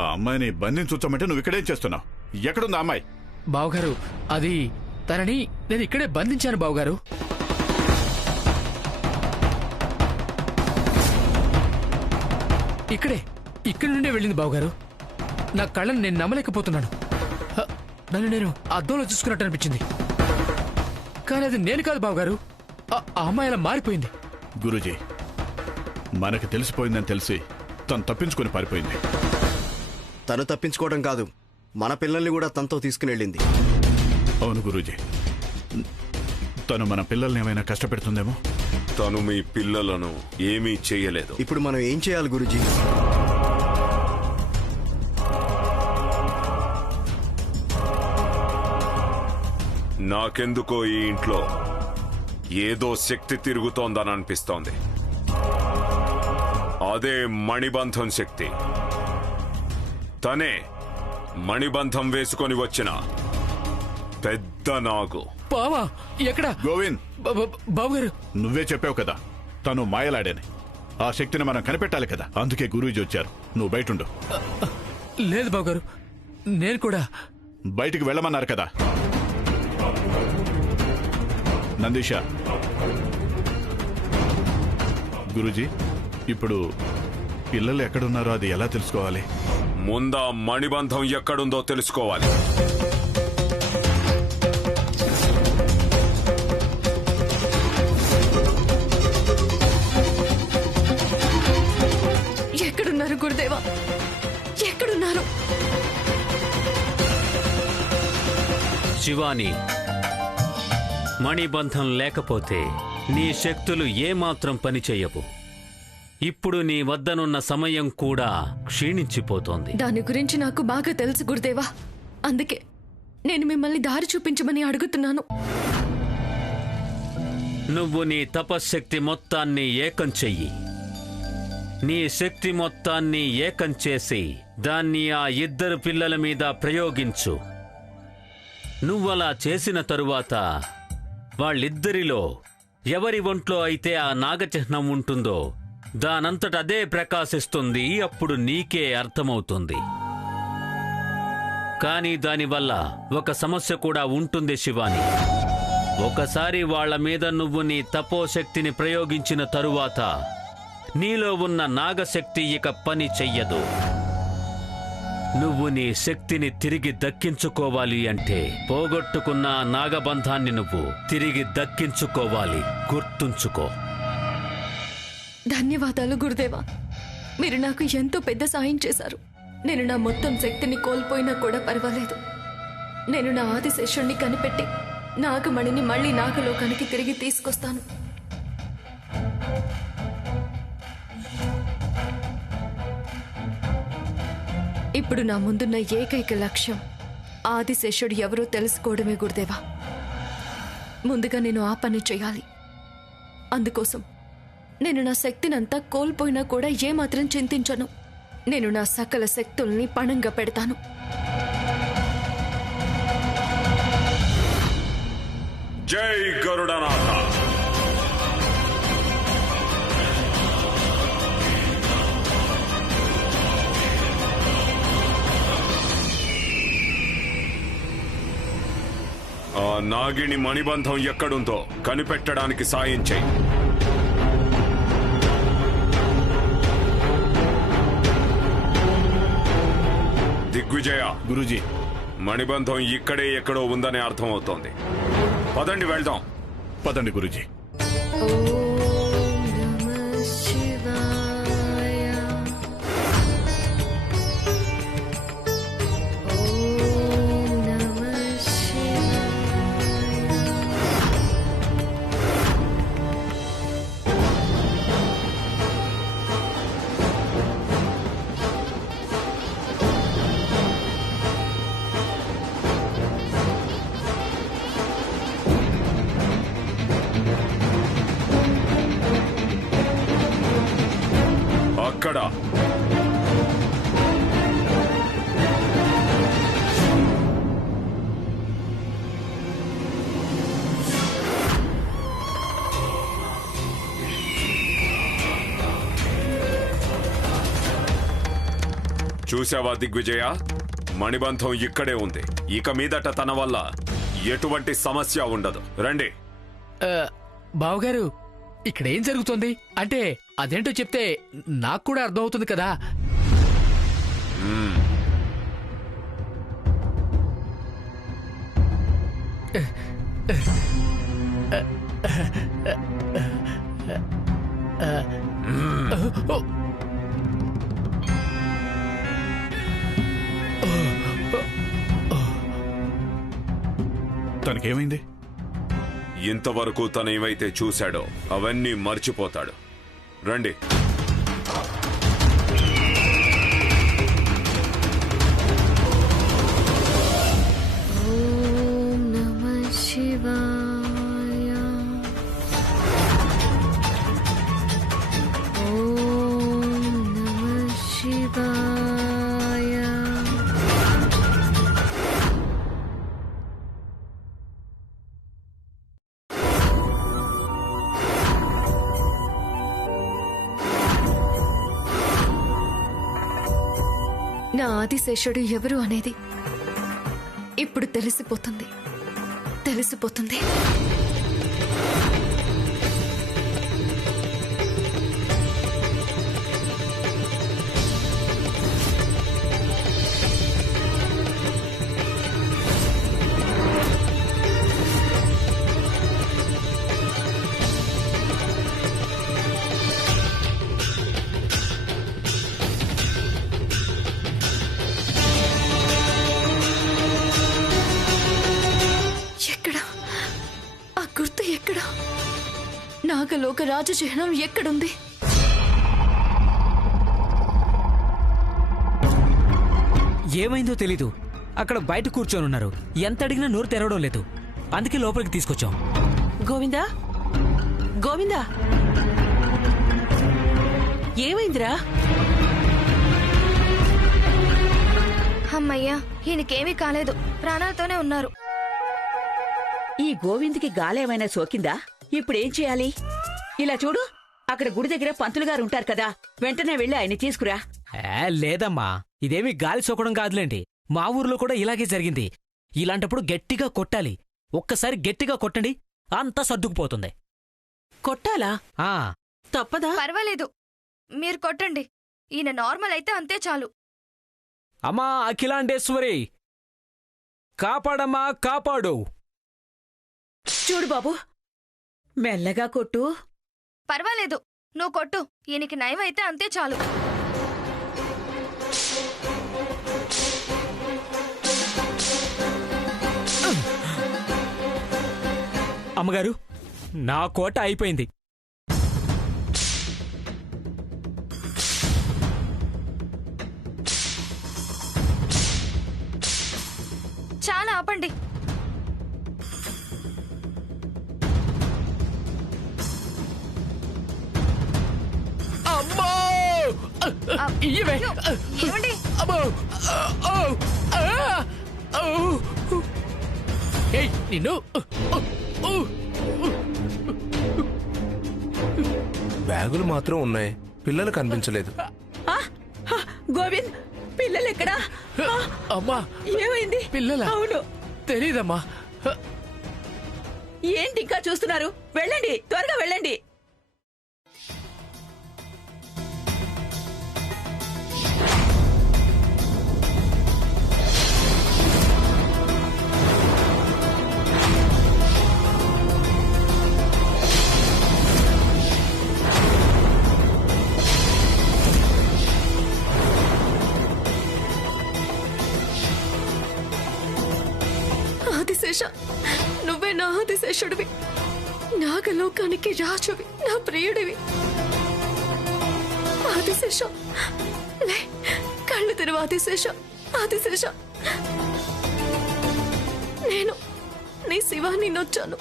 ఆ అమ్మాయిని బంధించుంచమంటే నువ్వు ఇక్కడేం చేస్తున్నావు? ఎక్కడుంది ఆ అమ్మాయి? బావగారు, అది తనని నేను ఇక్కడే బంధించాను బావగారు. ఇక్కడి నుండే వెళ్ళింది బావగారు. నా కళ్ళని నేను నమ్మలేకపోతున్నాను. నన్ను నేను అద్దంలో చూసుకున్నట్టు అనిపించింది. కానీ అది నేను కాదు బావగారు. ఆ అమ్మాయి అలా మారిపోయింది. గురూజీ, మనకి తెలిసిపోయిందని తెలిసి తను తప్పించుకొని పారిపోయింది. తను తప్పించుకోవడం కాదు, మన పిల్లల్ని కూడా తనతో తీసుకుని వెళ్ళింది. అవును గురూజీ, తను మన పిల్లల్ని ఏమైనా కష్టపెడుతుందేమో. తను మీ పిల్లలను ఏమీ చేయలేదు. ఇప్పుడు మనం ఏం చేయాలి గురూజీ? నాకెందుకో ఈ ఇంట్లో ఏదో శక్తి తిరుగుతోందని అనిపిస్తోంది. అదే మణిబంధం శక్తి. తనే మణిబంధం వేసుకొని వచ్చిన పెద్ద నాగు. బావా, ఎక్కడ? గోవింద్, బావగారు, నువ్వే చెప్పావు కదా తను మాయలాడని. ఆ శక్తిని మనం కనిపెట్టాలి కదా, అందుకే గురూజీ వచ్చారు. నువ్వు బయటుండు. లేదు బావగారు, నేను కూడా. బయటికి వెళ్ళమన్నారు కదా. నందీష, గురూజీ, ఇప్పుడు పిల్లలు ఎక్కడున్నారో అది ఎలా తెలుసుకోవాలి? ముందా మణిబంధం ఎక్కడుందో తెలుసుకోవాలి. ఎక్కడున్నారు గురుదేవా? ఎక్కడున్నారు? శివాని, మణిబంధం లేకపోతే నీ శక్తులు ఏమాత్రం పనిచేయవు. ఇప్పుడు నీ వద్దనున్న సమయం కూడా క్షీణించిపోతోంది. దాని గురించి నాకు బాగా తెలుసు గురుదేవా. అందుకే నేను మిమ్మల్ని దారి చూపించమని అడుగుతున్నాను. నువ్వు నీ తపశ్శక్తి మొత్తాన్ని ఏకం చెయ్యి. నీ శక్తి మొత్తాన్ని ఏకం చేసి దాన్ని ఆ ఇద్దరు పిల్లల మీద ప్రయోగించు. నువ్వలా చేసిన తరువాత వాళ్ళిద్దరిలో ఎవరి ఒంట్లో అయితే ఆ నాగచిహ్నం ఉంటుందో దానంతట అదే ప్రకాశిస్తుంది. అప్పుడు నీకే అర్థమవుతుంది. కానీ దానివల్ల ఒక సమస్య కూడా ఉంటుంది శివాని. ఒకసారి వాళ్ల మీద నువ్వు నీ తపోశక్తిని ప్రయోగించిన తరువాత నీలో ఉన్న నాగశక్తి ఇక పని చెయ్యదు. నువ్వు నీ శక్తిని తిరిగి దక్కించుకోవాలి అంటే పోగొట్టుకున్న నాగబంధాన్ని నువ్వు తిరిగి దక్కించుకోవాలి. గుర్తుంచుకో. ధన్యవాదాలు గురుదేవా. మీరు నాకు ఎంతో పెద్ద సాయం చేశారు. నేను నా మొత్తం శక్తిని కోల్పోయినా కూడా పర్వాలేదు. నేను నా ఆదిశేషుణ్ణి కనిపెట్టి నాగమణిని మళ్లీ నాగలోకానికి తిరిగి తీసుకొస్తాను. ఇప్పుడు నా ముందున్న ఏకైక లక్ష్యం ఆదిశేషుడు ఎవరో తెలుసుకోవడమే గురుదేవా. ముందుగా నేను ఆ పని చేయాలి. అందుకోసం నేను నా శక్తినంతా కోల్పోయినా కూడా ఏమాత్రం చింతించను. నేను నా సకల శక్తుల్ని పణంగా పెడతాను. జై గరుడనాథ. ఆ నాగిని మణిబంధం ఎక్కడుందో కనిపెట్టడానికి సాయం చెయ్యి. దిగ్విజయ, గురూజీ, మణిబంధం ఇక్కడే ఎక్కడో ఉందని అర్థమవుతోంది. పదండి వెళ్దాం. పదండి గురూజీ. చూసావా దిగ్విజయ, మణిబంధం ఇక్కడే ఉంది. ఇక మీదట తన వల్ల ఎటువంటి సమస్య ఉండదు. రండి. బావగారు, ఇక్కడ ఏం జరుగుతోంది అంటే అదేంటో చెప్తే నాకు కూడా అర్థమవుతుంది కదా. తనకేమైంది? ఇంతవరకు తను ఏమైతే చూశాడో అవన్నీ మర్చిపోతాడు. రండి. ఓం నమః శివాయ. ఓం నమః శివాయ. నా ఆదిశేషుడు ఎవరు అనేది ఇప్పుడు తెలిసిపోతుంది. ఎక్కడా ఆ గుర్తు? ఎక్కడా నాగలోక రాజచిహ్నం ఎక్కడుంది? ఏమైందో తెలీదు. అక్కడ బయట కూర్చొనున్నారు. ఎంత అడిగినా నోరు తెరవడం లేదు. అందుకే లోపలికి తీసుకొచ్చాం. గోవిందా, గోవిందా, ఏమైందిరా? అమ్మయ్యా, ఈయనకేమీ కాలేదు, ప్రాణాలతోనే ఉన్నారు. ఈ గోవింద్కి గాలేమైనా సోకిందా? ఇప్పుడేం చేయాలి? ఇలా చూడు, అక్కడ గుడి దగ్గర పంతులు గారు ఉంటారు కదా, వెంటనే వెళ్ళి ఆయన తీసుకురా. లేదమ్మా, ఇదేమి గాలి సోకడం కాదులేండి. మా ఊర్లో కూడా ఇలాగే జరిగింది. ఇలాంటప్పుడు గట్టిగా కొట్టాలి. ఒక్కసారి గట్టిగా కొట్టండి, అంతా సర్దుకుపోతుంది. కొట్టాలా? ఆ తప్పదా? పర్వాలేదు, మీరు కొట్టండి. ఈయన నార్మల్ అయితే అంతే చాలు. అమ్మా అఖిలాండేశ్వరి, కాపాడమ్మా, కాపాడు. చూడు బాబు, మెల్లగా కొట్టు. పర్వాలేదు, నువ్వు కొట్టు. ఈయనకి నయం అయితే అంతే చాలు. అమ్మగారు, నా కోట అయిపోయింది. చాలా ఆపండి. అమ్మో! ఇయ్యవే. ఏమండి? అమ్మో! ఏయ్, నిన్ను! బ్యాగులు మాత్రం ఉన్నాయి, పిల్లలు కనిపించలేదు. ఆ, ఆ, గోవింద్, పిల్లలెక్కడా? ఆ, అమ్మా, ఏమైంది? పిల్లల అవును, తెలీదమ్మా. ఏంటి ఇంకా చూస్తున్నారు? వెళ్ళండి, త్వరగా వెళ్ళండి. ఆదిశేష, నువ్వే నా ఆదిశేషుడివి, నాగలోకానికి రాజువి, నా ప్రియుడివి. ఆదిశేష, లే, కళ్ళు తెరువు. ఆదిశేష, ఆదిశేష, నేను నీ శివాని నొచ్చాను.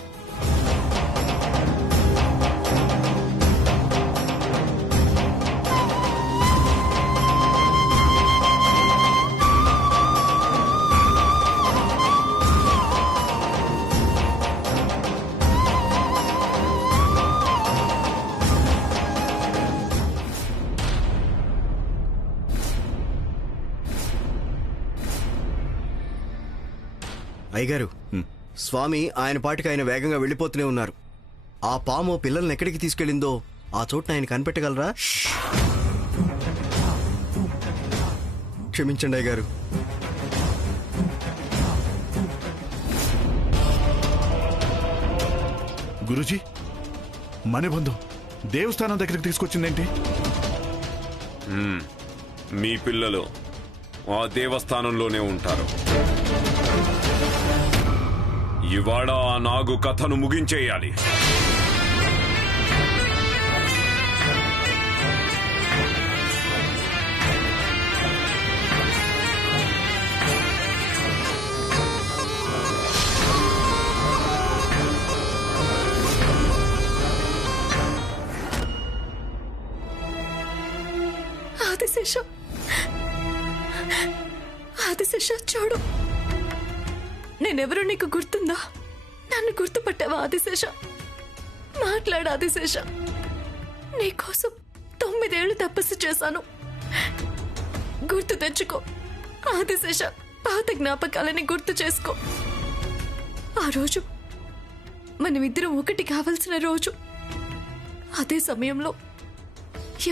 అయ్యగారు, స్వామి ఆయన పాటికి ఆయన వేగంగా వెళ్ళిపోతూనే ఉన్నారు. ఆ పాము పిల్లల్ని ఎక్కడికి తీసుకెళ్ళిందో ఆ చోటున ఆయన కనిపెట్టగలరా? క్షమించండి అయ్యగారు. గురూజీ, మణిబంధం దేవస్థానం దగ్గరికి తీసుకొచ్చిందేంటి? మీ పిల్లలు ఆ దేవస్థానంలోనే ఉంటారు. ఇవాళ ఆ నాగు కథను ముగించేయాలి. ఆదిశేష, చూడు, నేనెవరో నీకు గుర్తుందా? నన్ను గుర్తుపట్టావా ఆదిశేష? మాట్లాడు ఆదిశేష. నీకోసం 9 ఏళ్లు తపస్సు చేశాను. గుర్తు తెచ్చుకో ఆదిశేష. పాత జ్ఞాపకాలని గుర్తు చేసుకో. ఆ రోజు మనమిద్దరం ఒకటి కావలసిన రోజు. అదే సమయంలో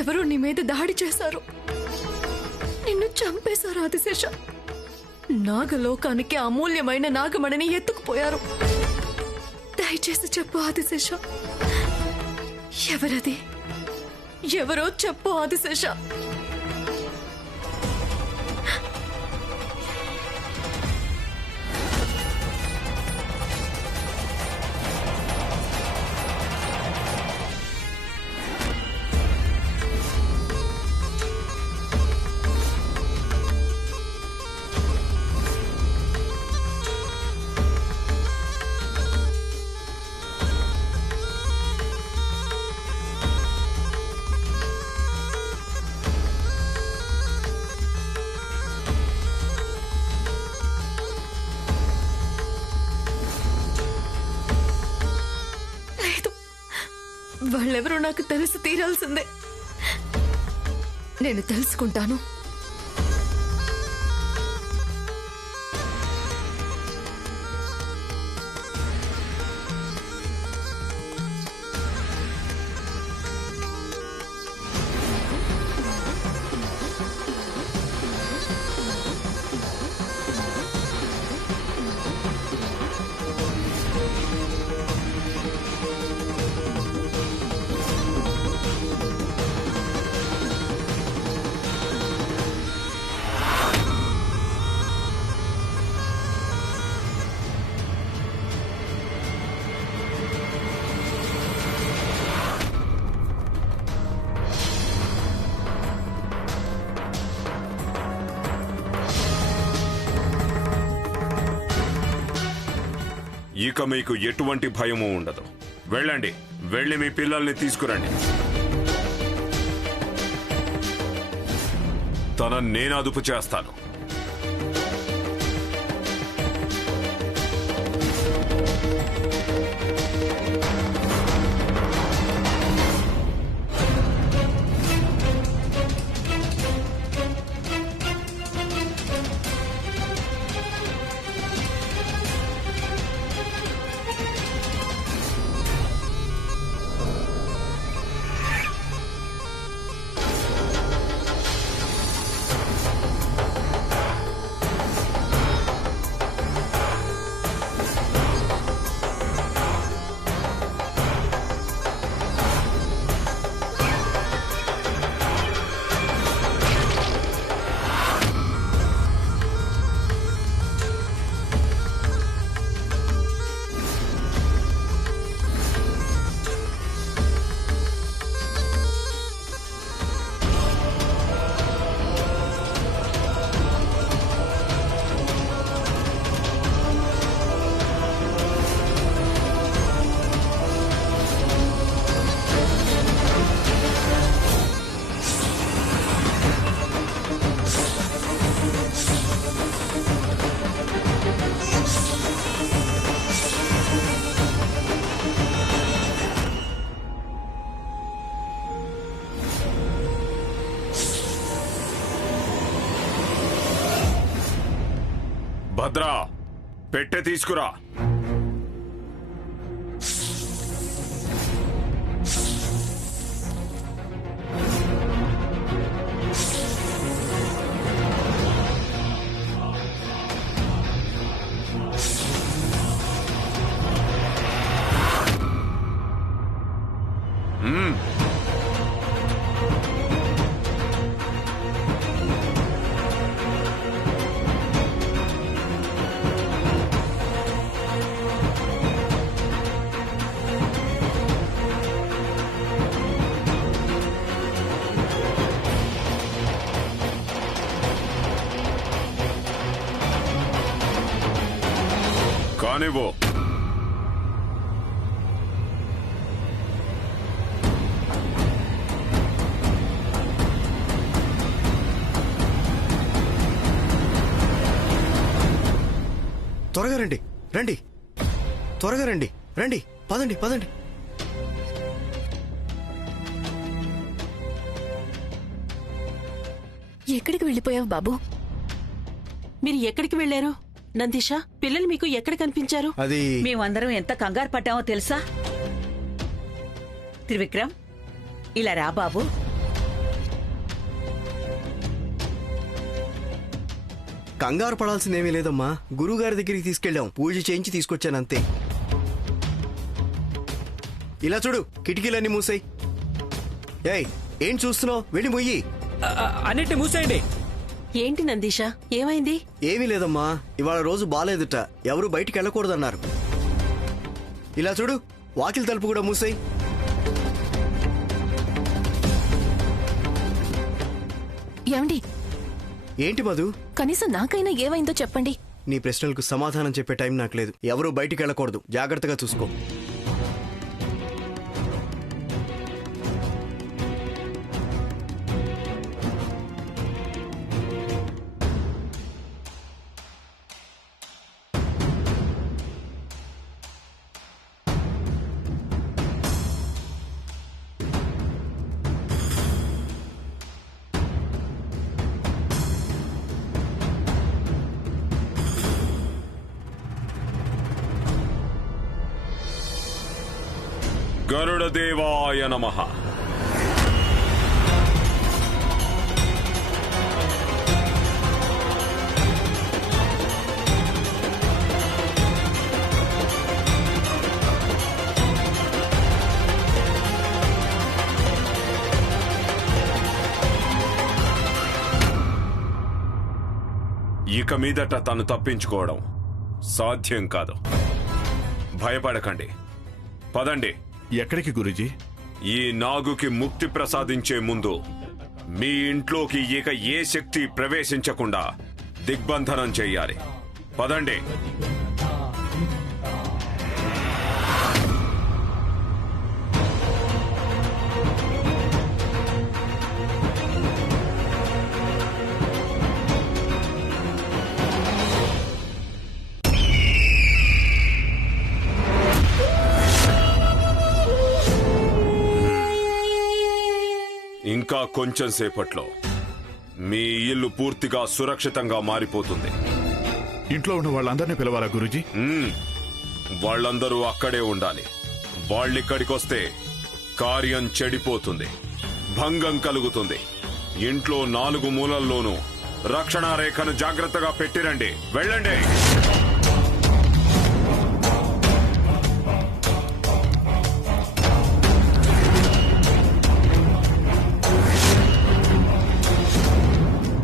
ఎవరో నీ మీద దాడి చేశారు. నిన్ను చంపేశారు ఆదిశేష. నాగలోకానికి అమూల్యమైన నాగమణిని ఎత్తుకుపోయారు. దయచేసి చెప్పు ఆదిశేష, ఎవరది? ఎవరో చెప్పు ఆదిశేష. వాళ్ళెవరో నాకు తెలిసి తీరాల్సిందే. నేను తెలుసుకుంటాను. ఇక మీకు ఎటువంటి భయము ఉండదు. వెళ్ళండి, వెళ్ళి మీ పిల్లల్ని తీసుకురండి. తనని నేను అదుపు చేస్తాను. భద్రా, పెట్టె తీసుకురా. కానివ్వు. త్వరగా రండి, రండి, త్వరగా రండి, రండి, పదండి, పదండి. ఎక్కడికి వెళ్ళిపోయావు బాబు? మీరు ఎక్కడికి వెళ్లారు నందిష? పిల్లలు మీకు ఎక్కడ కనిపించారు? అది మేమందరం ఎంత కంగారు పడ్డామో తెలుసా? త్రివిక్రమ్, ఇలా రా బాబు. కంగారు పడాల్సిందేమీ లేదమ్మా. గురువుగారి దగ్గరికి తీసుకెళ్ళాం, పూజ చేయించి తీసుకొచ్చానంతే. ఇలా చూడు, కిటికీలన్నీ మూసాయి. ఏయ్, ఏం చూస్తున్నావు? వెళ్ళి మొయ్యి. అన్నిటిని మూసేయండి. ఏంటి నందిష, ఏమైంది? ఏమీ లేదమ్మా, ఇవాళ రోజు బాలేదుట, ఎవరు బయటికి వెళ్ళకూడదన్నారు. ఇలా చూడు, వాకిలి తలుపు కూడా మూసాయి. ఏమండి, ఏంటి మధు? కనీసం నాకైనా ఏమైందో చెప్పండి. నీ ప్రశ్నలకు సమాధానం చెప్పే టైం నాకు లేదు. ఎవరు బయటికి వెళ్ళకూడదు, జాగ్రత్తగా చూసుకో. గరుడదేవాయ నమః. ఇక మీదట తను తప్పించుకోవడం సాధ్యం కాదు. భయపడకండి, పదండి. ఎక్కడికి గురూజీ? ఈ నాగుకి ముక్తి ప్రసాదించే ముందు మీ ఇంట్లోకి ఇక ఏ శక్తి ప్రవేశించకుండా దిగ్బంధనం చెయ్యాలి. పదండి. ఇంకా కొంచెం సేపట్లో మీ ఇల్లు పూర్తిగా సురక్షితంగా మారిపోతుంది. ఇంట్లో ఉన్న వాళ్ళందరినీ పిలవాలా గురూజీ? వాళ్ళందరూ అక్కడే ఉండాలి. వాళ్ళిక్కడికొస్తే కార్యం చెడిపోతుంది, భంగం కలుగుతుంది. ఇంట్లో 4 మూలల్లోనూ రక్షణ రేఖను జాగ్రత్తగా పెట్టిరండి. వెళ్ళండి.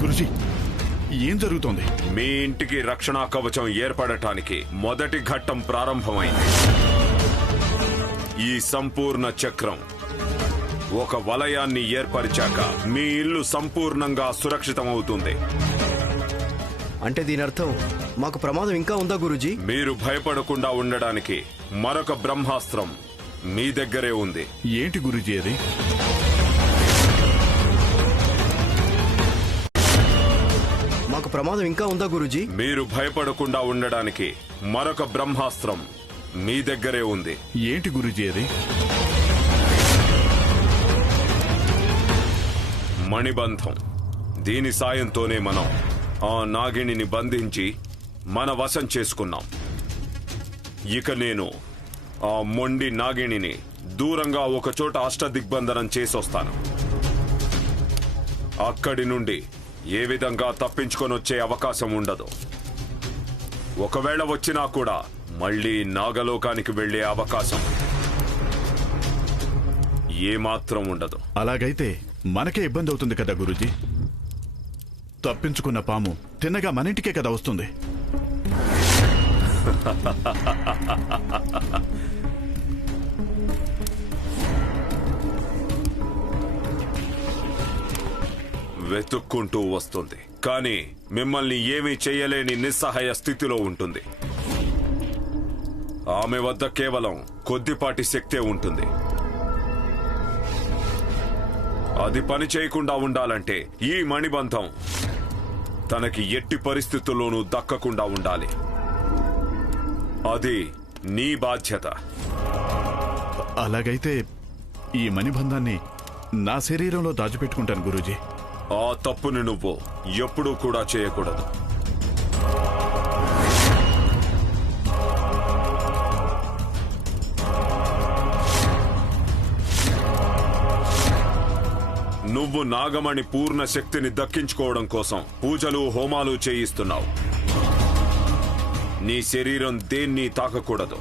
గురూజీ, ఏం జరుగుతోంది? మీ ఇంటికి రక్షణా కవచం ఏర్పడటానికి మొదటి ఘట్టం ప్రారంభమైంది. ఈ సంపూర్ణ చక్రం ఒక వలయాన్ని ఏర్పరిచాక మీ ఇల్లు సంపూర్ణంగా సురక్షితమవుతుంది. అంటే దీని అర్థం మాకు ప్రమాదం ఇంకా ఉందా గురూజీ? మీరు భయపడకుండా ఉండడానికి మరొక బ్రహ్మాస్త్రం మీ దగ్గరే ఉంది. ఏంటి గురూజీ అది? మాకు ప్రమాదం ఇంకా ఉందా గురూజీ? మీరు భయపడకుండా ఉండడానికి మరొక బ్రహ్మాస్త్రం మీ దగ్గరే ఉంది. ఏంటి గురూజీ అది? మణిబంధం. దీని సాయంతోనే మనం ఆ నాగిణిని బంధించి మన వశం చేసుకున్నాం. ఇక నేను ఆ మొండి నాగిణిని దూరంగా ఒకచోట అష్టదిగ్బంధనం చేసొస్తాను. అక్కడి నుండి ఏ విధంగా తప్పించుకొనొచ్చే అవకాశం ఉండదు. ఒకవేళ వచ్చినా కూడా మళ్ళీ నాగలోకానికి వెళ్లే అవకాశం ఏమాత్రం ఉండదు. అలాగైతే మనకే ఇబ్బంది అవుతుంది కదా గురూజీ. తప్పించుకున్న పాము తిన్నగా మన ఇంటికే కదా వస్తుంది. వెతుక్కుంటూ వస్తుంది, కానీ మిమ్మల్ని ఏమీ చేయలేని నిస్సహాయ స్థితిలో ఉంటుంది. ఆమె వద్ద కేవలం కొద్దిపాటి శక్తే ఉంటుంది. అది పని చేయకుండా ఉండాలంటే ఈ మణిబంధం తనకి ఎట్టి పరిస్థితుల్లోనూ దక్కకుండా ఉండాలి. అది నీ బాధ్యత. అలాగైతే ఈ మణిబంధాన్ని నా శరీరంలో దాచిపెట్టుకుంటాను గురూజీ. ఆ తప్పుని నువ్వు ఎప్పుడూ కూడా చేయకూడదు. నువ్వు నాగమణి పూర్ణ శక్తిని దక్కించుకోవడం కోసం పూజలు హోమాలు చేయిస్తున్నావు. నీ శరీరం దేన్ని తాకకూడదు.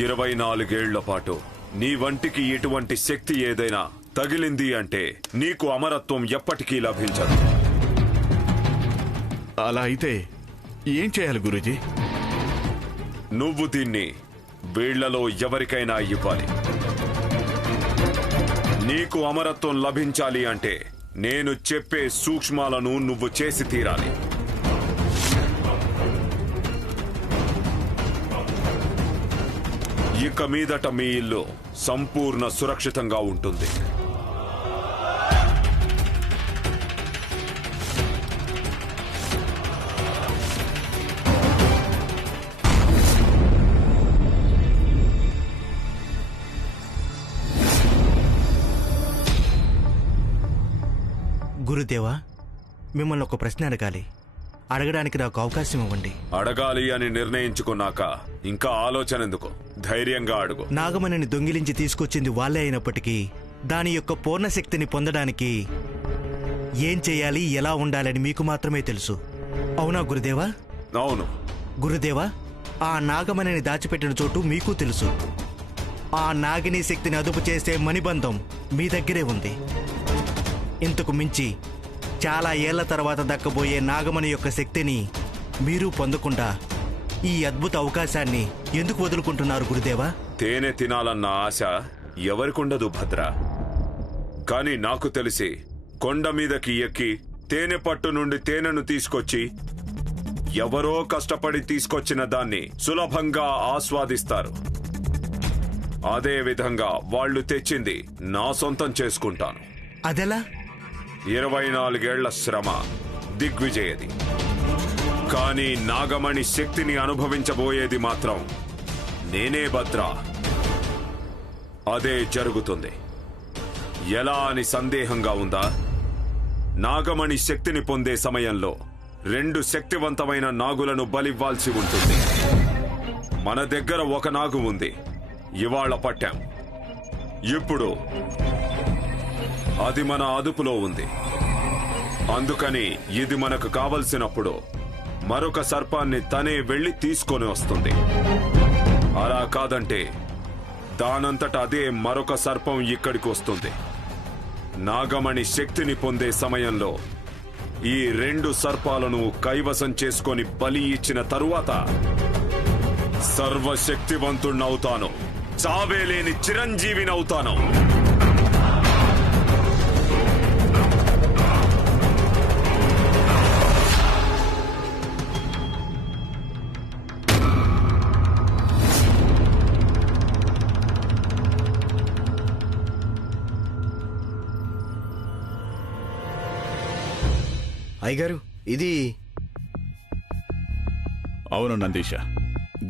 24 ఏళ్ల పాటు నీ వంటికి ఇటువంటి శక్తి ఏదైనా తగిలింది అంటే నీకు అమరత్వం ఎప్పటికీ లభించదు. అలా అయితే ఏం చేయాలి గురూజీ? నువ్వు దీన్ని వీళ్లలో ఎవరికైనా ఇవ్వాలి. నీకు అమరత్వం లభించాలి అంటే నేను చెప్పే సూక్ష్మాలను నువ్వు చేసి తీరాలి. ఇక మీదట మీ ఇల్లు సంపూర్ణ సురక్షితంగా ఉంటుంది. గురుదేవా, మిమ్మల్ని ఒక ప్రశ్న అడగాలి. అడగడానికి నాకు అవకాశం ఇవ్వండి. అడగాలి అని నిర్ణయించుకున్నాక ఇంకా ఆలోచన ఎందుకు? ధైర్యంగా అడుగు. నాగమణిని దొంగిలించి తీసుకొచ్చింది వాళ్ళే అయినప్పటికీ దాని యొక్క పూర్ణ శక్తిని పొందడానికి ఏం చేయాలి, ఎలా ఉండాలని మీకు మాత్రమే తెలుసు. అవునా గురుదేవా? అవును గురుదేవా, ఆ నాగమణిని దాచిపెట్టిన చోటు మీకు తెలుసు. ఆ నాగిని శక్తిని అదుపు చేసే మణిబంధం మీ దగ్గరే ఉంది. ఇంతకు మించి చాలా ఏళ్ల తర్వాత దక్కబోయే నాగమణి యొక్క శక్తిని మీరు పొందకుండా ఈ అద్భుత అవకాశాన్ని ఎందుకు వదులుకుంటున్నారు గురుదేవా? తేనె తినాలన్న ఆశ ఎవరికుండదు భద్ర. కాని నాకు తెలిసి కొండ మీదకి ఎక్కి తేనె పట్టు నుండి తేనెను తీసుకొచ్చి ఎవరో కష్టపడి తీసుకొచ్చిన దాన్ని సులభంగా ఆస్వాదిస్తారు. అదే విధంగా వాళ్ళు తెచ్చింది నా సొంతం చేసుకుంటాను. అదెలా? 24 ఏళ్ల శ్రమ దిగ్విజయది. కానీ నాగమణి శక్తిని అనుభవించబోయేది మాత్రం నేనే భద్ర. అదే జరుగుతుంది. ఎలా అని సందేహంగా ఉందా? నాగమణి శక్తిని పొందే సమయంలో 2 శక్తివంతమైన నాగులను బలివ్వాల్సి ఉంటుంది. మన దగ్గర ఒక నాగు ఉంది, ఇవాళ పట్టాం. ఇప్పుడు అది మన అదుపులో ఉంది. అందుకని ఇది మనకు కావలసినప్పుడు మరొక సర్పాన్ని తనే వెళ్లి తీసుకొని వస్తుంది. అలా కాదంటే దానంతట అదే మరొక సర్పం ఇక్కడికి వస్తుంది. నాగమణి శక్తిని పొందే సమయంలో ఈ 2 సర్పాలను కైవసం చేసుకొని బలి ఇచ్చిన తరువాత సర్వశక్తివంతుణ్ణవుతాను. చావేలేని చిరంజీవినవుతాను. అయ్యగారు, ఇది అవును నందీశ,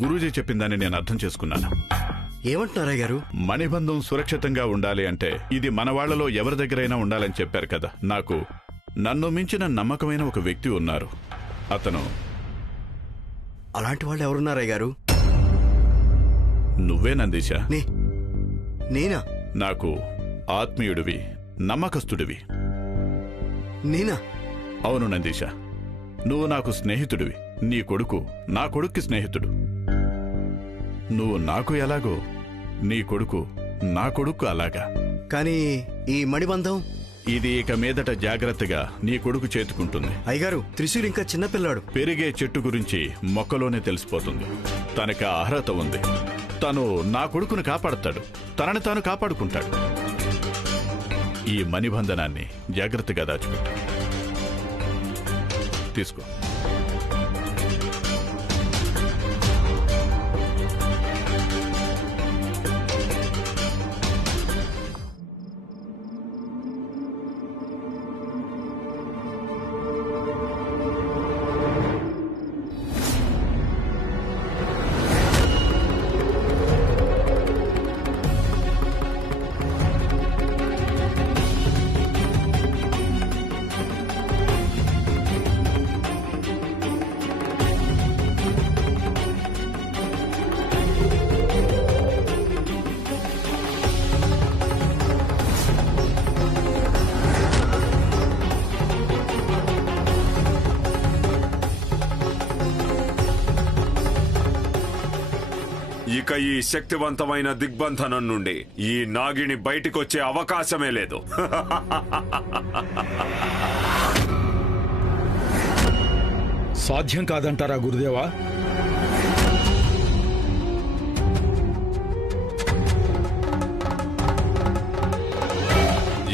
గురూజీ చెప్పిందని నేను అర్థం చేసుకున్నాను. ఏమంటున్నారు అయ్యగారు? మణిబంధం సురక్షితంగా ఉండాలి అంటే ఇది మన వాళ్లలో ఎవరి దగ్గరైనా ఉండాలని చెప్పారు కదా. నన్ను మించిన నమ్మకమైన ఒక వ్యక్తి ఉన్నారు. అతను అలాంటి వాళ్ళు ఎవరున్నారయ్య గారు? నువ్వే నందీశ. నేనా? నాకు ఆత్మీయుడివి, నమ్మకస్తుడివి. నేనా? అవును నందీశ, నువ్వు నాకు స్నేహితుడివి. నీ కొడుకు నా కొడుక్కి స్నేహితుడు. నువ్వు నాకు ఎలాగో నీ కొడుకు నా కొడుకు అలాగా. కానీ ఈ మణిబంధం? ఇది ఇక మీదట జాగ్రత్తగా నీ కొడుకు చేతుకుంటుంది. అయ్యగారు, త్రిశూల్ ఇంకా చిన్నపిల్లాడు. పెరిగే చెట్టు గురించి మొక్కలోనే తెలిసిపోతుంది. తనకి ఆ అర్హత ఉంది. తను నా కొడుకును కాపాడుతాడు, తనని తాను కాపాడుకుంటాడు. ఈ మణిబంధనాన్ని జాగ్రత్తగా దాచుకుంటా. తీసుకో. ఇక ఈ శక్తివంతమైన దిగ్బంధనం నుండి ఈ నాగిని బయటికొచ్చే అవకాశమే లేదు. సాధ్యం కాదంటారా గురుదేవా?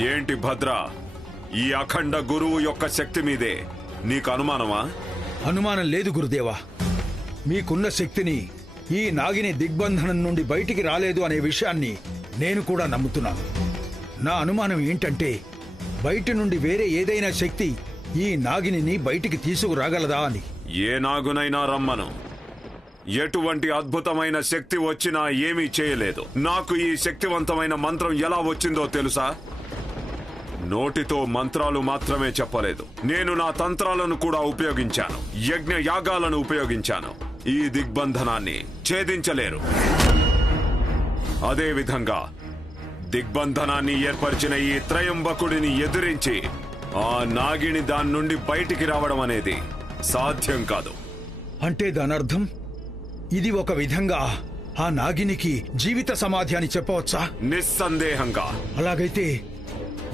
ఏంటి భద్ర, ఈ అఖండ గురువు యొక్క శక్తి మీదే నీకు అనుమానమా? అనుమానం లేదు గురుదేవా. మీకున్న శక్తిని ఈ నాగిని దిగ్బంధనం నుండి బయటికి రాలేదు అనే విషయాన్ని నేను కూడా నమ్ముతున్నాను. నా అనుమానం ఏంటంటే, బయటి నుండి వేరే ఏదైనా శక్తి ఈ నాగిని బయటికి తీసుకురాగలదా అని. ఏ నాగునైనా రమ్మను, ఎటువంటి అద్భుతమైన శక్తి వచ్చినా ఏమీ చేయలేదు. నాకు ఈ శక్తివంతమైన మంత్రం ఎలా వచ్చిందో తెలుసా? నోటితో మంత్రాలు మాత్రమే చెప్పలేదు, నేను నా తంత్రాలను కూడా ఉపయోగించాను, యజ్ఞ యాగాలను ఉపయోగించాను. ఈ దిగ్బంధనాన్ని ఛేదించలేరు. అదేవిధంగా దిగ్బంధనాన్ని ఏర్పరిచిన ఈ త్రయంబకుడిని ఎదిరించి ఆ నాగిని దాని నుండి బయటికి రావడం అనేది సాధ్యం కాదు. అంటే దానర్థం ఇది ఒక విధంగా ఆ నాగినికి జీవిత సమాధి అని చెప్పవచ్చా? నిస్సందేహంగా. అలాగైతే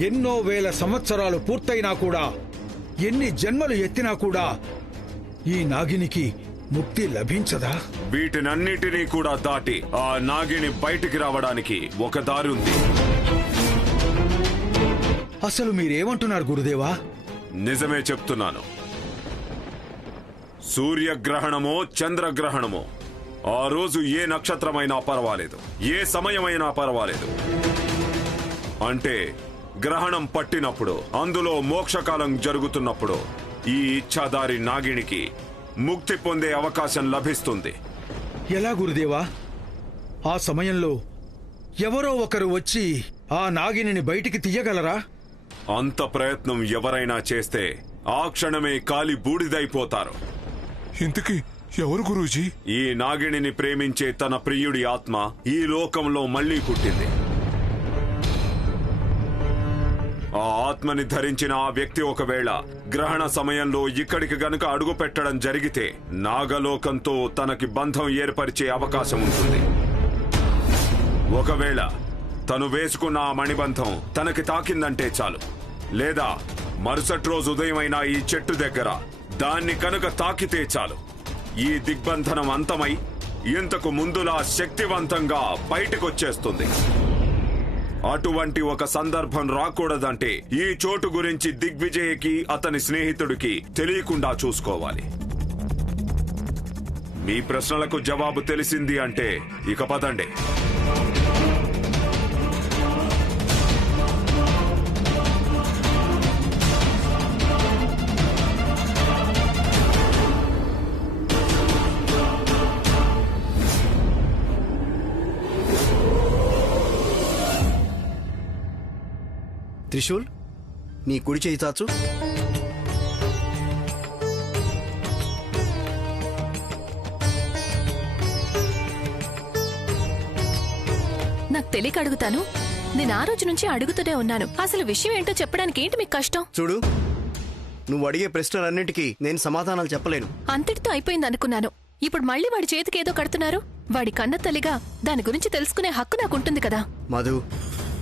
ఎన్నో వేల సంవత్సరాలు పూర్తయినా కూడా, ఎన్ని జన్మలు ఎత్తినా కూడా ఈ నాగినికి ముక్తి లభించదా? వీటినన్నిటినీ కూడా దాటి ఆ నాగిని బయటికి రావడానికి ఒక దారి ఉంది. అసలు మీరేమంటున్నారు గురుదేవా? నిజమే చెప్తున్నాను. సూర్యగ్రహణమో చంద్రగ్రహణమో ఆ రోజు ఏ నక్షత్రమైనా పర్వాలేదు, ఏ సమయమైనా పర్వాలేదు. అంటే గ్రహణం పట్టినప్పుడు, అందులో మోక్షకాలం జరుగుతున్నప్పుడు ఈ ఇచ్ఛాదారి నాగినికి ముక్తి పొందే అవకాశం లభిస్తుంది. ఎలా గురుదేవా? ఆ సమయంలో ఎవరో ఒకరు వచ్చి ఆ నాగిని బయటికి తీయగలరా? అంత ప్రయత్నం ఎవరైనా చేస్తే ఆ క్షణమే కాలి బూడిదైపోతారు. ఇంతకీ ఎవరు గురూజీ? ఈ నాగిణిని ప్రేమించే తన ప్రియుడి ఆత్మ ఈ లోకంలో మళ్లీ పుట్టింది. ఆ ఆత్మని ధరించిన ఆ వ్యక్తి ఒకవేళ గ్రహణ సమయంలో ఇక్కడికి గనుక అడుగు పెట్టడం జరిగితే నాగలోకంతో తనకి బంధం ఏర్పరిచే అవకాశం ఉంటుంది. ఒకవేళ తను వేసుకున్న ఆ మణిబంధం తనకి తాకిందంటే చాలు, లేదా మరుసటి రోజు ఉదయమైనా ఈ చెట్టు దగ్గర దాన్ని కనుక తాకితే చాలు, ఈ దిగ్బంధనం అంతమై ఇంతకు ముందులా శక్తివంతంగా బయటకొచ్చేస్తుంది. అటువంటి ఒక సందర్భం రాకూడదంటే ఈ చోటు గురించి దిగ్విజయకి అతని స్నేహితుడికి తెలియకుండా చూసుకోవాలి. మీ ప్రశ్నలకు జవాబు తెలిసింది అంటే ఇక పదండి. త్రిశూల్, నీ కుడి చేయి చాచు. నాకు తెలియక అడుగుతాను. నేను ఆ రోజు నుంచి అడుగుతూనే ఉన్నాను. అసలు విషయం ఏంటో చెప్పడానికి ఏంటి మీకు కష్టం? చూడు, నువ్వు అడిగే ప్రశ్నలన్నిటికీ నేను సమాధానాలు చెప్పలేను. అంతటితో అయిపోయింది అనుకున్నాను. ఇప్పుడు మళ్ళీ వాడి చేతికి ఏదో కడుతున్నారు. వాడి కన్న తల్లిగా దాని గురించి తెలుసుకునే హక్కు నాకుంటుంది కదా. మధు,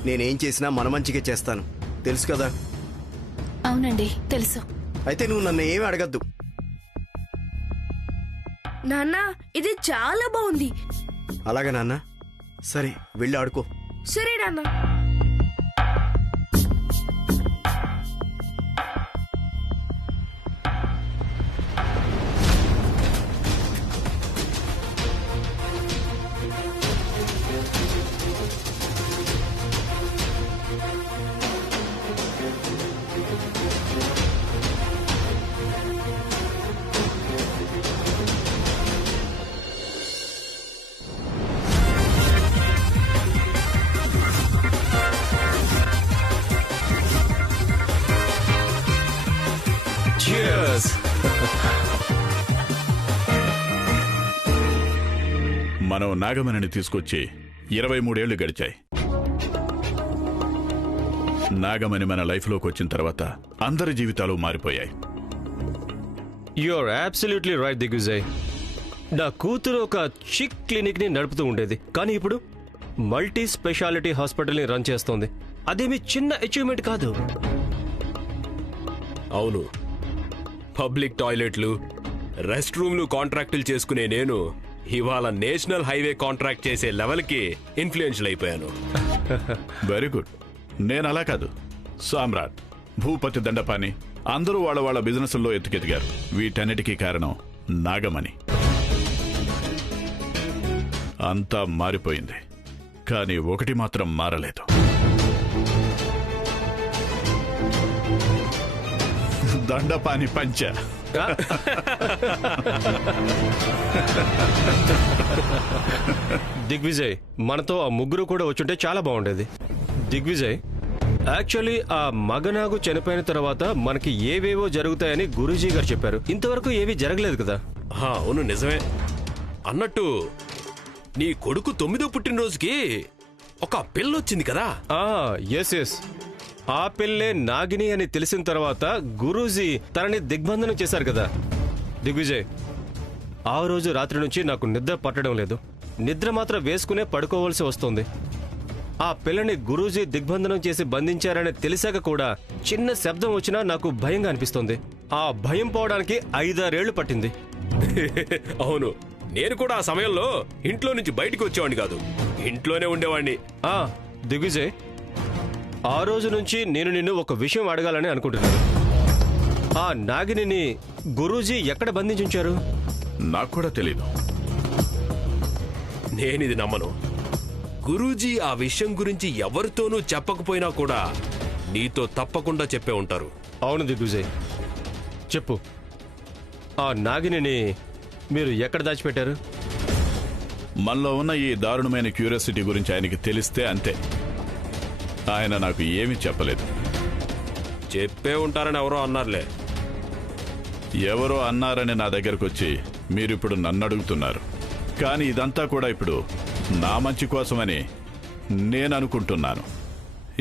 నేనేం చేసినా మన మంచిగా చేస్తాను, తెలుసు కదా. అవునండి, తెలుసు. అయితే నువ్వు నన్ను ఏమీ అడగద్దు. నాన్న, ఇది చాలా బాగుంది. అలాగే నాన్న, సరే వెళ్ళి ఆడుకో. సరే నాన్న. మనం నాగమణిని తీసుకొచ్చి 23 ఏళ్లు గడిచాయి. నాగమణి మన లైఫ్లోకి వచ్చిన తర్వాత అందరి జీవితాలు మారిపోయాయి. You are absolutely right Digvijay. నా కూతురు ఒక చిక్ క్లినిక్ ని నడుపుతూ ఉండేది, కానీ ఇప్పుడు మల్టీ స్పెషాలిటీ హాస్పిటల్ ని రన్ చేస్తోంది. అదేమి చిన్న అచీవ్మెంట్ కాదు. అవును, పబ్లిక్ టాయిలెట్లు, రెస్ట్ రూమ్లు కాంట్రాక్టులు చేసుకునే నేను ఇవాళ నేషనల్ హైవే కాంట్రాక్ట్ చేసే లెవెల్కి ఇన్ఫ్లుయెన్షియల్ అయిపోయాను. Very good. నేను అలా కాదు, సామ్రాట్, భూపతి, దండపాని అందరూ వాళ్ళ వాళ్ళ బిజినెస్లో ఎత్తుకెదిగారు. వీటన్నిటికీ కారణం నాగమణి. అంతా మారిపోయింది, కానీ ఒకటి మాత్రం మారలేదు. దండపాని పంచ. దిగ్విజయ్, మనతో ఆ ముగ్గురు కూడా వచ్చుంటే చాలా బాగుండేది. దిగ్విజయ్, యాక్చువల్లీ ఆ మగనాగు చనిపోయిన తర్వాత మనకి ఏవేవో జరుగుతాయని గురూజీ గారు చెప్పారు. ఇంతవరకు ఏవీ జరగలేదు కదా? అవును, నిజమే. అన్నట్టు నీ కొడుకు 9వ పుట్టినరోజుకి ఒక పిల్ల వచ్చింది కదా? ఎస్. ఆ పిల్లే నాగిని అని తెలిసిన తర్వాత గురూజీ తనని దిగ్బంధనం చేశారు కదా. దిగ్విజయ్, ఆ రోజు రాత్రి నుంచి నాకు నిద్ర పట్టడం లేదు. నిద్ర మాత్రం వేసుకునే పడుకోవాల్సి వస్తుంది. ఆ పిల్లని గురూజీ దిగ్బంధనం చేసి బంధించారని తెలిసాక కూడా చిన్న శబ్దం వచ్చినా నాకు భయంగా అనిపిస్తుంది. ఆ భయం పోవడానికి 5-6 ఏళ్లు పట్టింది. అవును, నేను కూడా ఆ సమయంలో ఇంట్లో నుంచి బయటికి వచ్చేవాడిని కాదు, ఇంట్లోనే ఉండేవాడిని. దిగ్విజయ్, ఆ రోజు నుంచి నేను నిన్ను ఒక విషయం అడగాలని అనుకుంటున్నాను. ఆ నాగిని గురూజీ ఎక్కడ బంధించుంచారు? నాకు కూడా తెలీదు. నేనిది నమ్మను. గురూజీ ఆ విషయం గురించి ఎవరితోనూ చెప్పకపోయినా కూడా నీతో తప్పకుండా చెప్పే ఉంటారు. అవును దిగ్విజయ్, చెప్పు. ఆ నాగిని మీరు ఎక్కడ దాచిపెట్టారు? మనలో ఉన్న ఈ దారుణమైన క్యూరియాసిటీ గురించి ఆయనకి తెలిస్తే అంతే. ఆయన నాకు ఏమీ చెప్పలేదు. చెప్పే ఉంటారని ఎవరో అన్నారులే. ఎవరో అన్నారని నా దగ్గరకు వచ్చి మీరిప్పుడు నన్ను అడుగుతున్నారు. కానీ ఇదంతా కూడా ఇప్పుడు నా మంచి కోసమని నేను అనుకుంటున్నాను.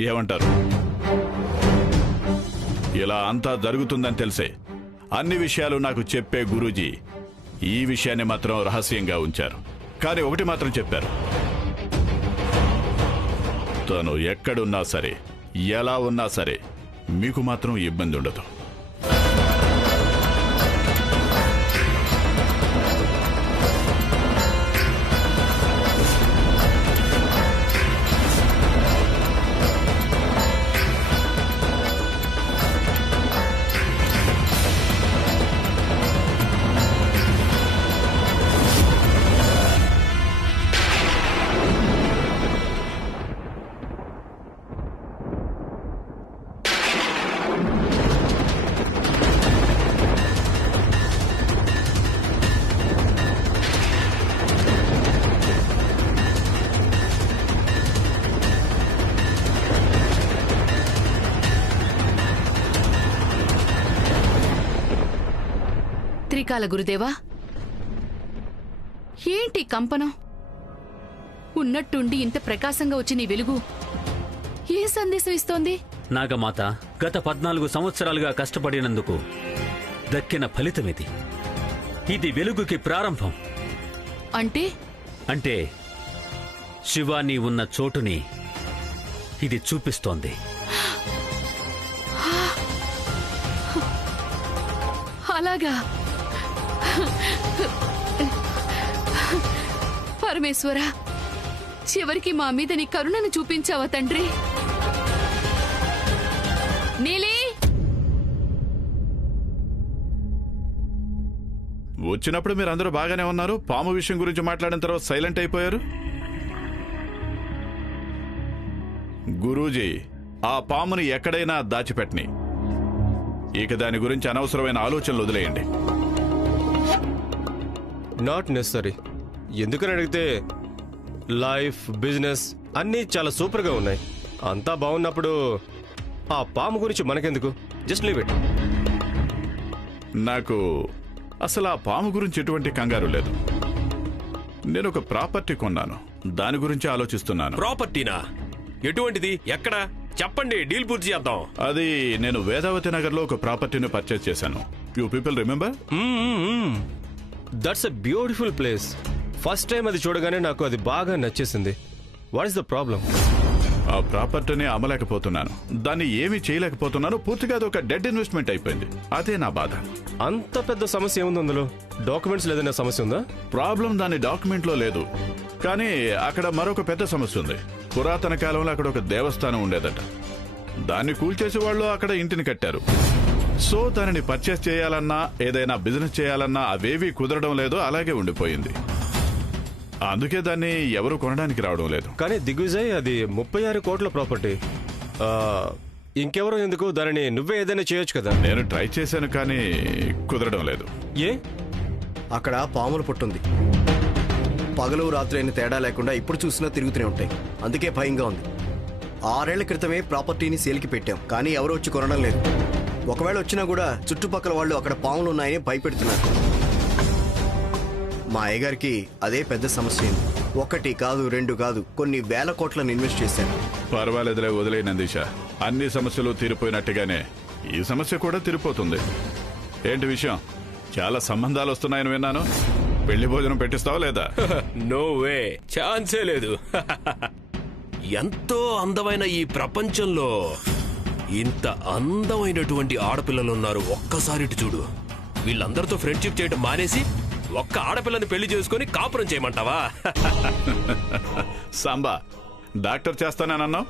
ఏమంటారు? ఇలా అంతా జరుగుతుందని తెలిసే అన్ని విషయాలు నాకు చెప్పే గురూజీ ఈ విషయాన్ని మాత్రం రహస్యంగా ఉంచారు. కానీ ఒకటి మాత్రం చెప్పారు, తను ఎక్కడున్నా సరే, ఎలా ఉన్నా సరే మీకు మాత్రం ఇబ్బంది ఉండదు. త్రికాల గురుదేవా, ఏంటి కంపనం? ఉన్నట్టుండి ఇంత ప్రకాశంగా వచ్చిన ఈ వెలుగు ఏ సందేశం ఇస్తోంది? నాగమాత గత 14 సంవత్సరాలుగా కష్టపడినందుకు దక్కిన ఫలితమిది. ఇది వెలుగుకి ప్రారంభం. అంటే అంటే శివాని ఉన్న చోటుని ఇది చూపిస్తోంది. అలాగా? పరమేశ్వర, చివరికి మా మీద నీ కరుణను చూపించావా తండ్రి? నీలి, వచ్చినప్పుడు మీరు అందరూ బాగానే ఉన్నారు. పాము విషయం గురించి మాట్లాడిన తర్వాత సైలెంట్ అయిపోయారు. గురూజీ, ఆ పాముని ఎక్కడైనా దాచిపెట్టని. ఇక దాని గురించి అనవసరమైన ఆలోచనలు వదిలేయండి. Not necessary. ఎందుకని అడిగితే లైఫ్, బిజినెస్ అన్నీ చాలా సూపర్గా ఉన్నాయి. అంతా బాగున్నప్పుడు ఆ పాము గురించి మనకెందుకు? Just leave it. నాకు అసలు ఆ పాము గురించి ఎటువంటి కంగారు లేదు. నేను ఒక ప్రాపర్టీ కొన్నాను, దాని గురించి ఆలోచిస్తున్నాను. ప్రాపర్టీనా? ఎటువంటిది? ఎక్కడ? చెప్పండి, డీల్ పూర్తి చేద్దాం. అది నేను వేదావతి నగర్ లో ఒక ప్రాపర్టీని పర్చేస్ చేశాను. You people remember? That's a beautiful place. First time అది చూడగానే నాకు అది బాగా నచ్చేసింది. What is the problem? ఆ ప్రాపర్టీని అమ్మలేకపోతున్నాను, దాన్ని ఏమీ చేయలేకపోతున్నాను. పూర్తిగా అది ఒక డెడ్ ఇన్వెస్ట్మెంట్ అయిపోయింది. అదే నా బాధ. అంత పెద్ద సమస్య ఏముంది అందులో? డాక్యుమెంట్స్ లేదనే సమస్య ఉందా? ప్రాబ్లం దాని డాక్యుమెంట్ లో లేదు, కానీ అక్కడ మరొక పెద్ద సమస్య ఉంది. పురాతన కాలంలో అక్కడ ఒక దేవస్థానం ఉండేదట. దాన్ని కూల్చేసి వాళ్ళు అక్కడ ఇంటిని కట్టారు. సో దానిని పర్చేస్ చేయాలన్నా, ఏదైనా బిజినెస్ చేయాలన్నా అవేవీ కుదరడం లేదు, అలాగే ఉండిపోయింది. అందుకే దాన్ని ఎవరు కొనడానికి రావడం లేదు. కానీ దిగ్విజయ్, అది 36 కోట్ల ప్రాపర్టీ. ఇంకెవరో ఎందుకు? దానిని నువ్వే ఏదైనా చేయొచ్చు కదా. నేను ట్రై చేశాను, కానీ కుదరడం లేదు. ఏ? అక్కడ పాముల పుట్టుంది. పగలు రాత్రి అయిన తేడా లేకుండా ఇప్పుడు చూసినా తిరుగుతూనే ఉంటాయి. అందుకే భయంగా ఉంది. 6 ఏళ్ల క్రితమే ప్రాపర్టీని సేల్కి పెట్టాం, కానీ ఎవరు వచ్చి కొనడం లేదు. ఒకవేళ వచ్చినా కూడా చుట్టుపక్కల వాళ్ళు అక్కడ పాములు ఉన్నాయని భయపెడుతున్నారు. మా అయ్యగారికి అదే పెద్ద సమస్య. 1 కాదు, 2 కాదు, కొన్ని వేల కోట్లను ఇన్వెస్ట్ చేశాను. పర్వాలేదులే, వదిలే నందీష. అన్ని సమస్యలు తీరిపోయినట్టుగానే ఈ సమస్య కూడా తీరిపోతుంది. ఏంటి విషయం? చాలా సంబంధాలు వస్తున్నాయని విన్నాను. పెళ్లి భోజనం పెట్టిస్తావా లేదా? నో వే, ఛాన్సే లేదు. ఎంతో అందమైన ఈ ప్రపంచంలో ఇంత అందమైనటువంటి ఆడపిల్లలున్నారు. ఒక్కసారి ఇటు చూడు. వీళ్ళందరితో ఫ్రెండ్షిప్ చేయడం మానేసి ఒక్క ఆడపిల్లని పెళ్లి చేసుకుని కాపురం చేయమంటావా? సాంబా, డాక్టర్ చేస్తానన్నావు.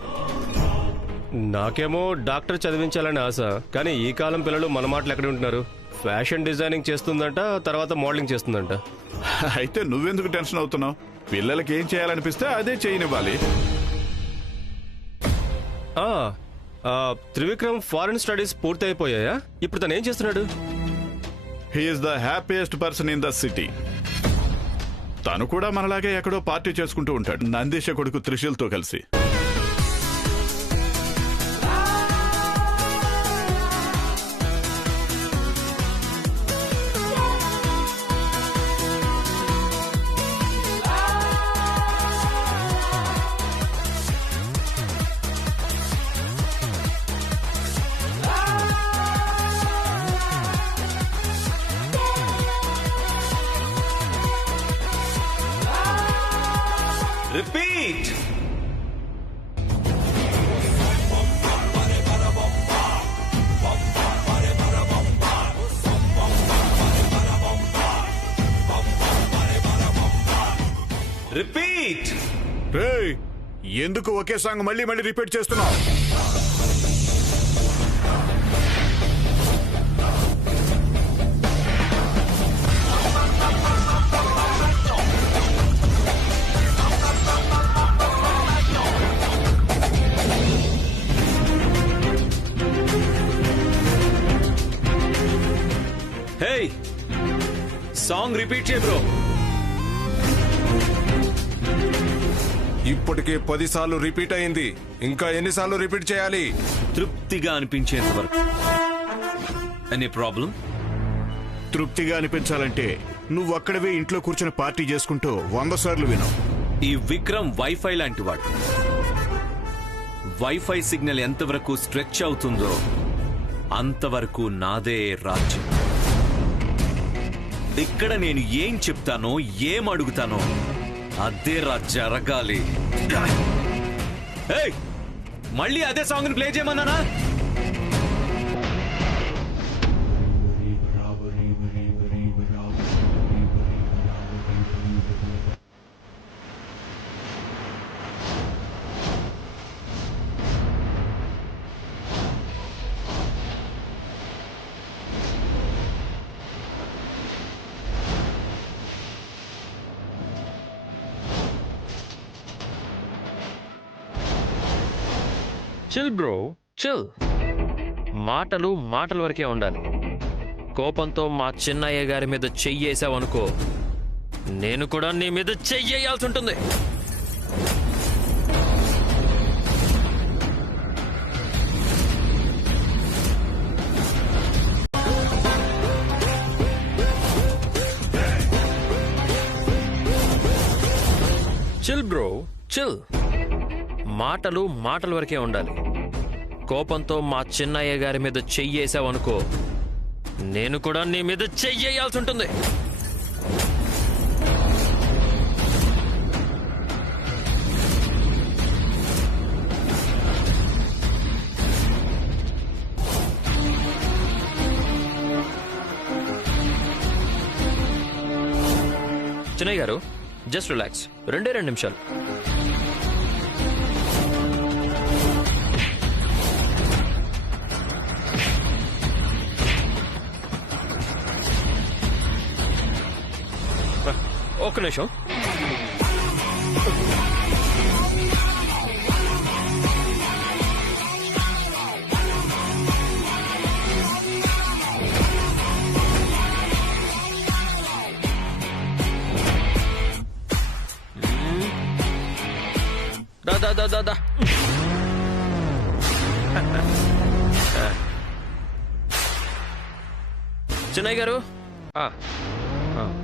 నాకేమో డాక్టర్ చదివించాలని ఆశ. కానీ ఈ కాలం పిల్లలు మన మాటలు ఎక్కడ ఉంటున్నారు? ఫ్యాషన్ డిజైనింగ్ చేస్తుందంట, తర్వాత మోడలింగ్ చేస్తుందంట. అయితే నువ్వెందుకు టెన్షన్ అవుతున్నావు? పిల్లలకి ఏం చేయాలనిపిస్తే అదే చేయనివ్వాలి. త్రివిక్రమ్ ఫారెన్ స్టడీస్ పూర్తి అయిపోయాయా? ఇప్పుడు తను ఏం చేస్తున్నాడు? He's the happiest person in the city. తను కూడా మనలాగే ఎక్కడో పార్టీ చేసుకుంటూ ఉంటాడు, నందీష కొడుకు త్రిశూల్తో కలిసి. రిపీట్. రిపీట్. రేయ్, ఎందుకు ఒకే సాంగ్ మళ్ళీ మళ్ళీ రిపీట్ చేస్తున్నావు? హే, సాంగ్ రిపీట్ చేయ బ్రో. ఇప్పటికే 10 సార్లు రిపీట్ అయింది. ఇంకా ఎన్నిసార్లు రిపీట్ చేయాలి? తృప్తిగా అనిపించేంత వరకు. Any problem? తృప్తిగా అనిపించాలంటే నువ్వు అక్కడవే ఇంట్లో కూర్చొని పార్టీ చేసుకుంటూ 100 సార్లు విను. ఈ విక్రమ్ వైఫై లాంటివాడు. వైఫై సిగ్నల్ ఎంతవరకు స్ట్రెచ్ అవుతుందో అంతవరకు నాదే రాజ్యం. ఇక్కడ నేను ఏం చెప్తానో ఏం అడుగుతానో అదే జరగాలి. ఏయ్, మళ్ళీ అదే సాంగ్ ని ప్లే చేయమన్నానా? Chill bro, chill. మాటలు మాటల వరకే ఉండాలి. కోపంతో మా చిన్నయ్య గారి మీద చెయ్యేసావనుకో, నేను కూడా నీ మీద చెయ్యేయాల్సి ఉంటుంది. Chill bro, chill. మాటలు మాటల వరకే ఉండాలి. కోపంతో మా చిన్నయ్య గారి మీద చెయ్యేసావనుకో, నేను కూడా నీ మీద చెయ్యేయాల్సి ఉంటుంది. చిన్నయ్య గారు, జస్ట్ రిలాక్స్. 2 నిమిషాలు. ఒక్క నిమిషం. దా చిన్నయ్య గారు,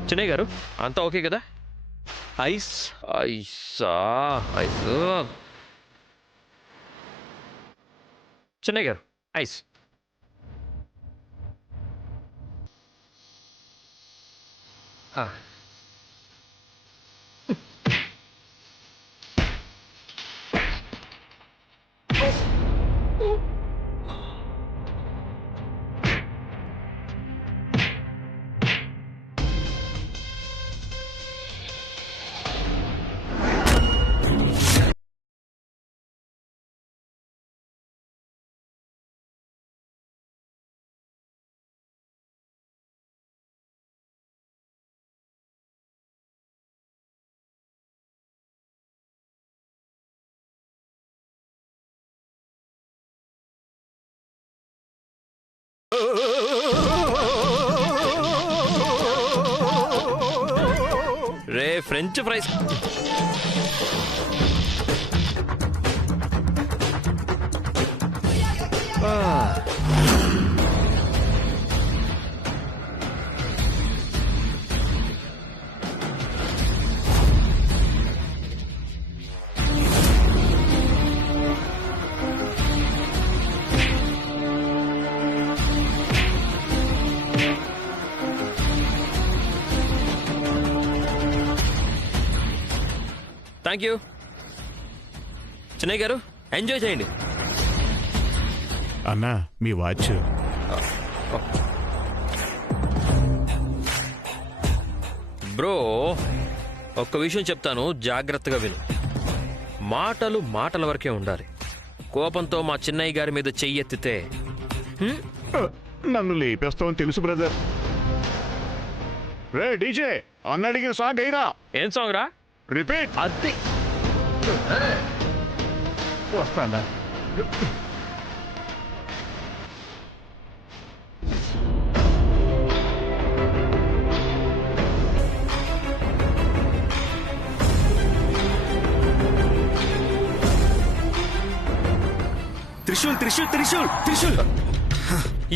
చిన్నయ్య గారు, అంతా ఓకే కదా? Ice ఐసా ice. Chinnayya garu, ice. రే french fries. Thank you. Chinnayya garu, enjoy చేయండి. అన్నా, మీ వాచ్. బ్రో, ఒక్క విషయం చెప్తాను, జాగ్రత్తగా విను. మాటలు మాటల వరకే ఉండాలి. కోపంతో మా చిన్నయ్య గారి మీద చెయ్యెత్తితే నన్ను లేపేస్తావని తెలుసు బ్రదర్. రే డీజే, అన్న అడిగిన సాంగ్ అయినా. ఏం సాంగ్ రా? రిపీట్. అది వస్తానా? త్రిశూల్ త్రిశూల్ త్రిశూల్ త్రిశూల్.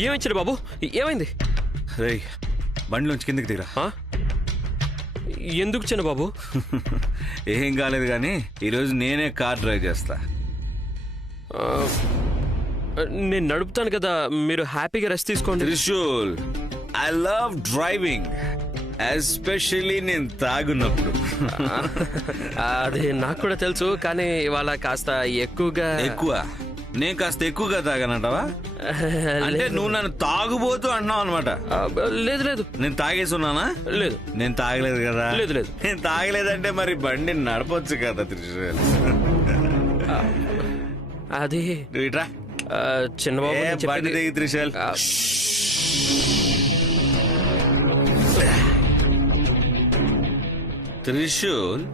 ఏమిచ్చాడు బాబు? ఏమైంది? రేయ్, బండిలోంచి కిందకి దిగరా. ఎందుకు చిన్నబాబు? ఏం కాలేదు కానీ ఈరోజు నేనే కార్ డ్రైవ్ చేస్తా. నేను నడుపుతాను కదా, మీరు హ్యాపీగా రెస్ట్ తీసుకోండి. Trishul, I love driving, especially నేను తాగున్నప్పుడు. అది నాకు కూడా తెలుసు, కానీ ఇవాళ కాస్త ఎక్కువ నేను కాస్త ఎక్కువగా తాగానంటావా? అంటే నువ్వు నన్ను తాగుబోతూ అంటున్నావు అనమాట. లేదు లేదు, నేను తాగేసి ఉన్నానా? లేదు, నేను తాగలేదు కదా. లేదు లేదు, నేను తాగలేదంటే మరి బండి నడపొచ్చు కదా త్రిశూల్. అది ఇట్రా చిన్నబాబు, బండి దిగి త్రిశూల్. త్రిశూల్,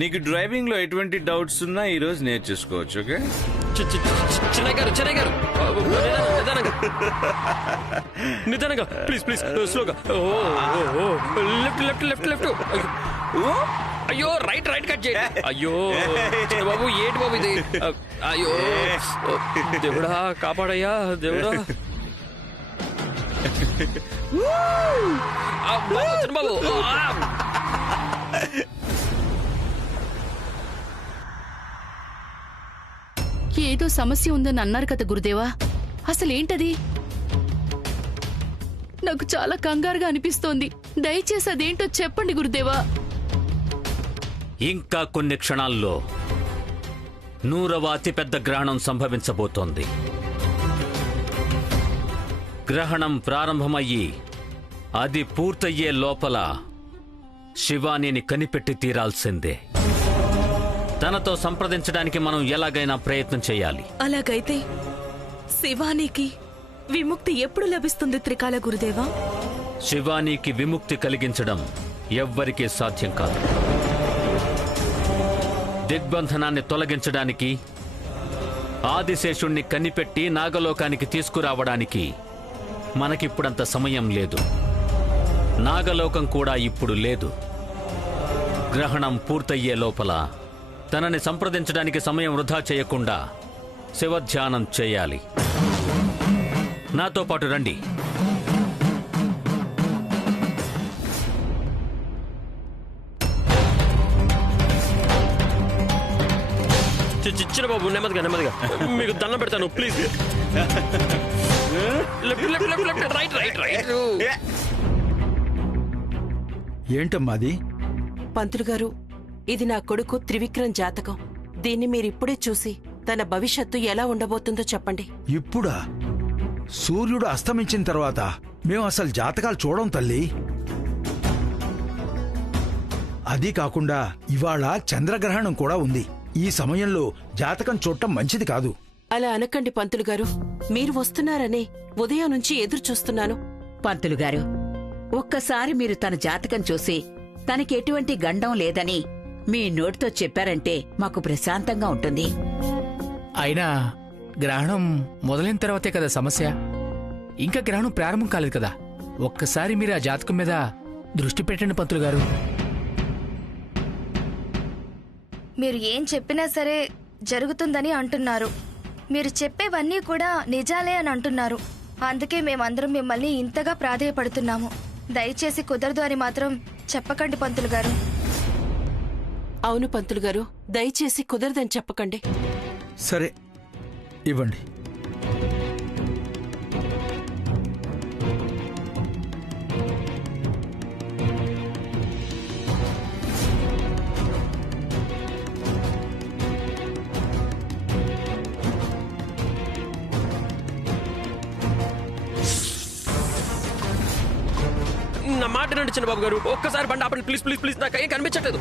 నీకు డ్రైవింగ్ లో ఎటువంటి డౌట్స్ ఉన్నా ఈ రోజు నేర్చేసుకోవచ్చు. ఓకే చెన్నై గారు, నిదానంగా ప్లీజ్ ప్లీజ్, స్లోగా. Left left left left. అయ్యో రైట్ రైట్ కట్ చేయండి. అయ్యో బాబు, ఏంటి బాబు ఇది? అయ్యో దేవుడా, కాపాడయ్యా దేవుడా. బాబు ఏదో సమస్య ఉందని అన్నారు కదా గురుదేవా, అసలేంటది? నాకు చాలా కంగారుగా అనిపిస్తోంది. దయచేసి అదేంటో చెప్పండి గురుదేవా. ఇంకా కొన్ని క్షణాల్లో 100వ అతిపెద్ద గ్రహణం సంభవించబోతోంది. గ్రహణం ప్రారంభమయ్యి అది పూర్తయ్యే లోపల శివానీని కనిపెట్టి తీరాల్సిందే. తనతో సంప్రదించడానికి మనం ఎలాగైనా ప్రయత్నం చేయాలి. అలాగైతే శివానీకి విముక్తి ఎప్పుడు లభిస్తుంది త్రికాల గురుదేవా? శివానీకి విముక్తి కలిగించడం ఎవ్వరికీ సాధ్యం కాదు. దిగ్బంధనాన్ని తొలగించడానికి, ఆదిశేషుణ్ణి కనిపెట్టి నాగలోకానికి తీసుకురావడానికి మనకిప్పుడంత సమయం లేదు. నాగలోకం కూడా ఇప్పుడు లేదు. గ్రహణం పూర్తయ్యే లోపల తనని సంప్రదించడానికి సమయం వృధా చేయకుండా శివధ్యానం చేయాలి. నాతో పాటు రండి. చిన్నబాబు, నెమ్మదిగా నెమ్మదిగా, మీకు దండం పెడతాను please. Left left left left, right right right. ఏంటమ్మాది? పంతులు గారు, ఇది నా కొడుకు త్రివిక్రమ్ జాతకం. దీన్ని మీరిప్పుడే చూసి తన భవిష్యత్తు ఎలా ఉండబోతుందో చెప్పండి. ఇప్పుడా? సూర్యుడు అస్తమించిన తర్వాత మేము అసలు జాతకాలు చూడం తల్లి. అది కాకుండా ఇవాళ చంద్రగ్రహణం కూడా ఉంది. ఈ సమయంలో జాతకం చూడటం మంచిది కాదు. అలా అనకండి పంతులు గారు, మీరు వస్తున్నారనే ఉదయం నుంచి ఎదురు చూస్తున్నాను. పంతులు గారు, ఒక్కసారి మీరు తన జాతకం చూసి తనకి ఎటువంటి గండం లేదని మీ నోటితో చెప్పారంటే మాకు ప్రశాంతంగా ఉంటుంది. అయినా గ్రహణం మొదలైన తర్వాతే కదా సమస్య. ఇంకా గ్రహణం ప్రారంభం కాలేదు కదా. ఒక్కసారి మీరు ఆ జాతకం మీద దృష్టి పెట్టండి పంతులు గారు. మీరు ఏం చెప్పినా సరే జరుగుతుందని అంటున్నారు. మీరు చెప్పేవన్నీ కూడా నిజాలే అని అంటున్నారు. అందుకే మేమందరం మిమ్మల్ని ఇంతగా ప్రాధేయపడుతున్నాము. దయచేసి కుదరదు అని మాత్రం చెప్పకండి పంతులు గారు. అవును పంతులు గారు, దయచేసి కుదరదని చెప్పకండి. సరే, ఇవ్వండి. నా మాట నండి చిన్నబాబు గారు, ఒక్కసారి బండి ఆపండి ప్లీజ్ ప్లీజ్ ప్లీజ్. నాకు ఏం కనిపించట్లేదు.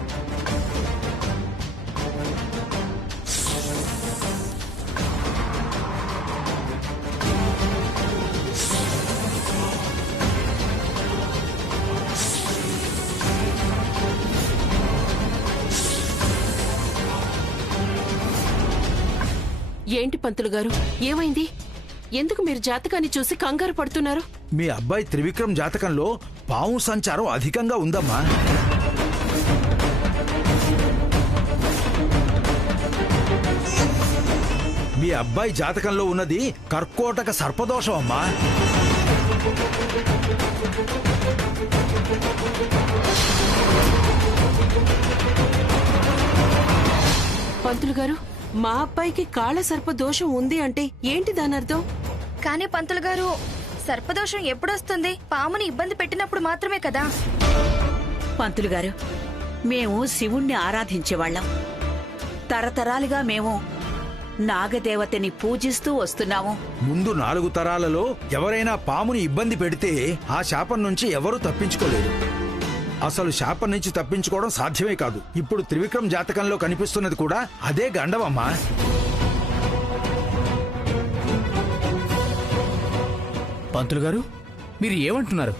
ఏంటి పంతులు గారు, ఏమైంది? ఎందుకు మీరు జాతకాన్ని చూసి కంగారు పడుతున్నారు? మీ అబ్బాయి త్రివిక్రమ్ జాతకంలో పాము సంచారం అధికంగా ఉందమ్మా. మీ అబ్బాయి జాతకంలో ఉన్నది కర్కోటక సర్పదోషం అమ్మా. పంతులు గారు, మా అబ్బాయికి కాళ్ళ సర్ప దోషం ఉంది అంటే ఏంటి దాని అర్థం? కానీ పంతులు గారు, సర్పదోషం ఎప్పుడొస్తుంది? పాముని ఇబ్బంది పెట్టినప్పుడు మాత్రమే కదా. పంతులు గారు, మేము శివుణ్ణి ఆరాధించేవాళ్ళం. తరతరాలుగా మేము నాగదేవతని పూజిస్తూ వస్తున్నాము. ముందు 4 తరాలలో ఎవరైనా పాముని ఇబ్బంది పెడితే ఆ శాపం నుంచి ఎవరూ తప్పించుకోలేరు. అసలు శాపం నుంచి తప్పించుకోవడం సాధ్యమే కాదు. ఇప్పుడు త్రివిక్రమ్ జాతకంలో కనిపిస్తున్నది కూడా అదే గండవమ్మా. పంతులు గారు, మీరు ఏమంటున్నారు?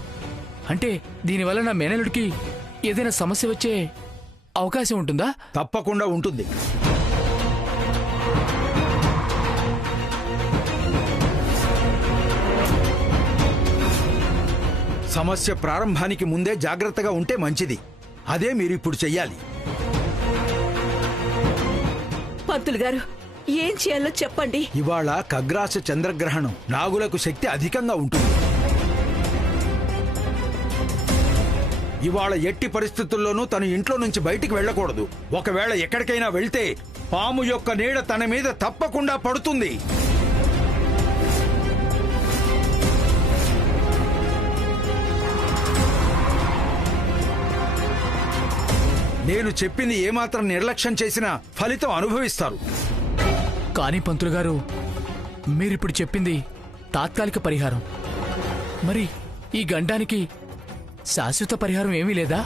అంటే దీనివల్ల నా మేనలుడికి ఏదైనా సమస్య వచ్చే అవకాశం ఉంటుందా? తప్పకుండా ఉంటుంది. సమస్య ప్రారంభానికి ముందే జాగ్రత్తగా ఉంటే మంచిది. అదే మీరిప్పుడు చెయ్యాలి. పంతులు గారు, ఏం చేయాలో చెప్పండి. ఇవాళ ఖగ్రాస చంద్రగ్రహణం. నాగులకు శక్తి అధికంగా ఉంటుంది. ఇవాళ ఎట్టి పరిస్థితుల్లోనూ తను ఇంట్లో నుంచి బయటికి వెళ్ళకూడదు. ఒకవేళ ఎక్కడికైనా వెళ్తే పాము యొక్క నీడ తన మీద తప్పకుండా పడుతుంది. నేను చెప్పింది ఏమాత్రం నిర్లక్ష్యం చేసినా ఫలితం అనుభవిస్తారు. కానీ పంతులు గారు, మీరిప్పుడు చెప్పింది తాత్కాలిక పరిహారం. మరి ఈ గండానికి శాశ్వత పరిహారం ఏమీ లేదా?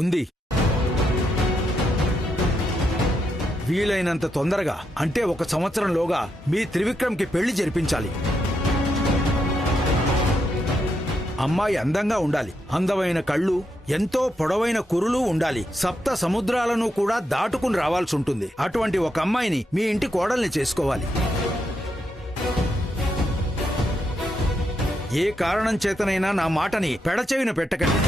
ఉంది. వీలైనంత తొందరగా, అంటే 1 సంవత్సరంలోగా మీ త్రివిక్రమ్కి పెళ్లి జరిపించాలి. అమ్మాయి అందంగా ఉండాలి. అందమైన కళ్ళు, ఎంతో పొడవైన కురులు ఉండాలి. 7 సముద్రాలను కూడా దాటుకుని రావాల్సి ఉంటుంది. అటువంటి ఒక అమ్మాయిని మీ ఇంటి కోడల్ని చేసుకోవాలి. ఏ కారణం చేతనైనా నా మాటని పెడచెవిన పెట్టకండి.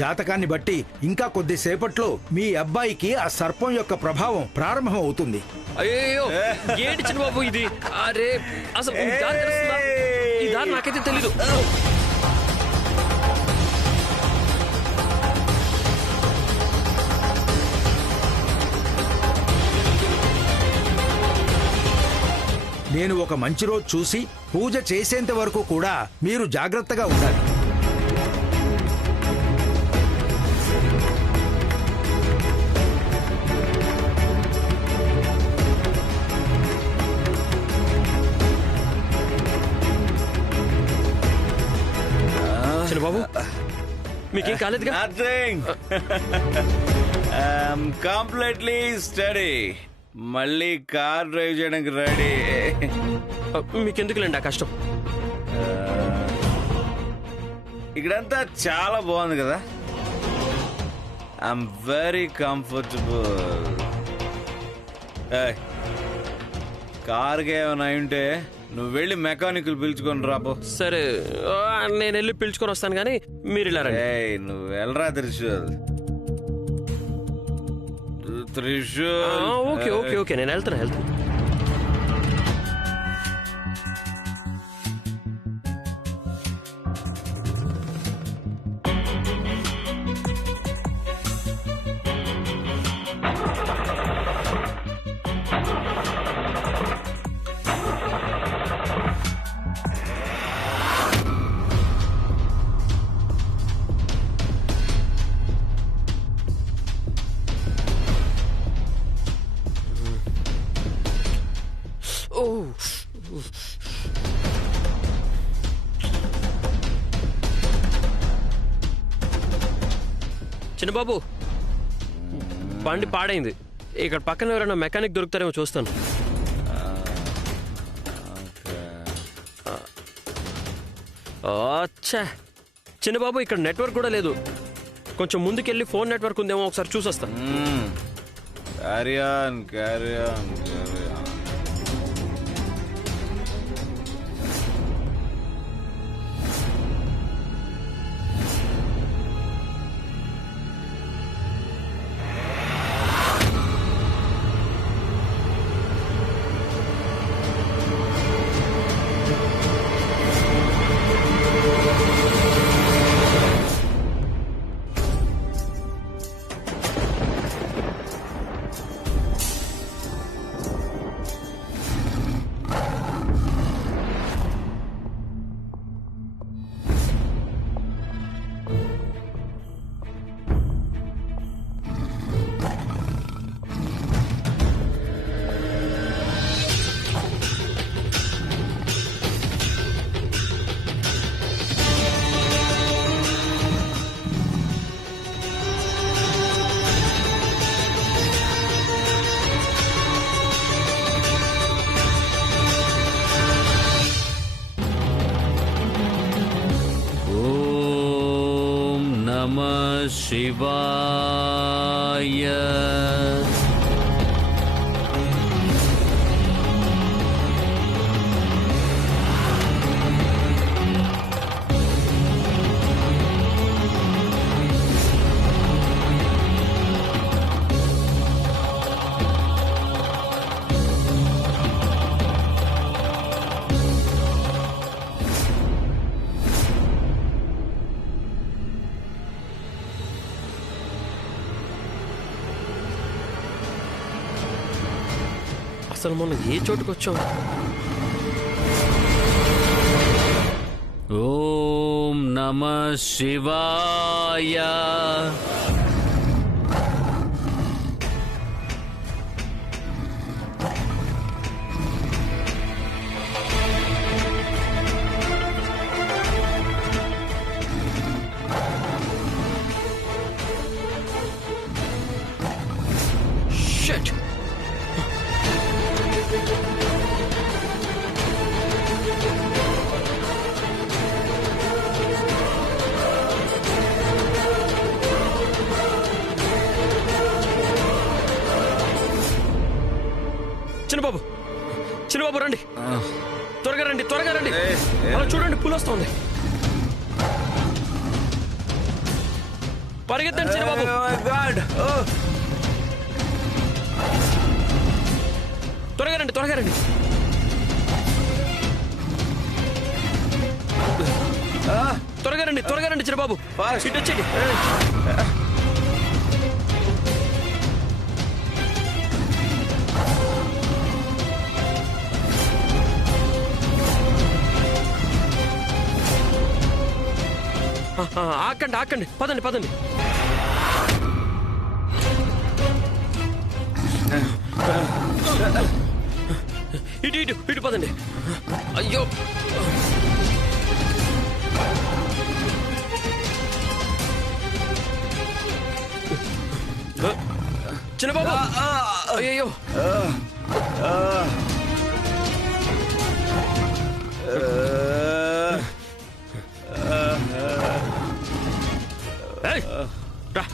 జాతకాన్ని బట్టి ఇంకా కొద్దిసేపట్లో మీ అబ్బాయికి ఆ సర్పం యొక్క ప్రభావం ప్రారంభం అవుతుంది. అయ్యో, ఏంటి చిన్న బాబు ఇది? అరే, అసలు ఈ దారి తెలుస్తుందా? ఈ దారి నాకైతే తెలీదు. నేను ఒక మంచి రోజు చూసి పూజ చేసేంత వరకు కూడా మీరు జాగ్రత్తగా ఉండాలి. బాబు, మీకేం కాలేదుగా? Completely study. మళ్ళీ కార్ డ్రైవ్ చేయడానికి రెడీ. మీకెందుకులేండి ఆ కష్టం? ఇక్కడంతా చాలా బాగుంది కదా. I'm very comfortable. కార్గా ఏమైనా ఉంటే నువ్వు వెళ్ళి మెకానికల్ పిలుచుకొని రాబో. సరే, నేను వెళ్ళి పిలుచుకొని వస్తాను, కానీ మీరు వెళ్ళారా? నువ్వు వెళ్ళరా Trishul. Trishul, okay okay okay, నేను వెళ్తాను. చిన్నబాబు, బండి పాడైంది. ఇక్కడ పక్కన ఎవరైనా మెకానిక్ దొరుకుతారేమో చూస్తాను. అచ్చా చిన్నబాబు, ఇక్కడ నెట్వర్క్ కూడా లేదు. కొంచెం ముందుకెళ్ళి ఫోన్ నెట్వర్క్ ఉందేమో ఒకసారి చూసొస్తాను. Carry on, carry on, carry on. శివాయ. అసలు మనం ఏ చోటుకు వచ్చాం? ఓం నమః శివాయ. షట్. చిన్నబాబు, చిన్నబాబు రండి, త్వరగా రండి, త్వరగా రండి. అలా చూడండి, పులి వస్తుంది. పరిగెత్తండి చిన్నబాబు. త్వరగా రండి, త్వరగా రండి. త్వరగా రండి, త్వరగా రండి చిన్నబాబు. ఇటు వచ్చేయండి. ఆకండి, ఆకండి, పదండి, పదండి. ఇటు ఇటు ఇటు పదండి. అయ్యో, చిన్నబాబు. అయ్యో, రా.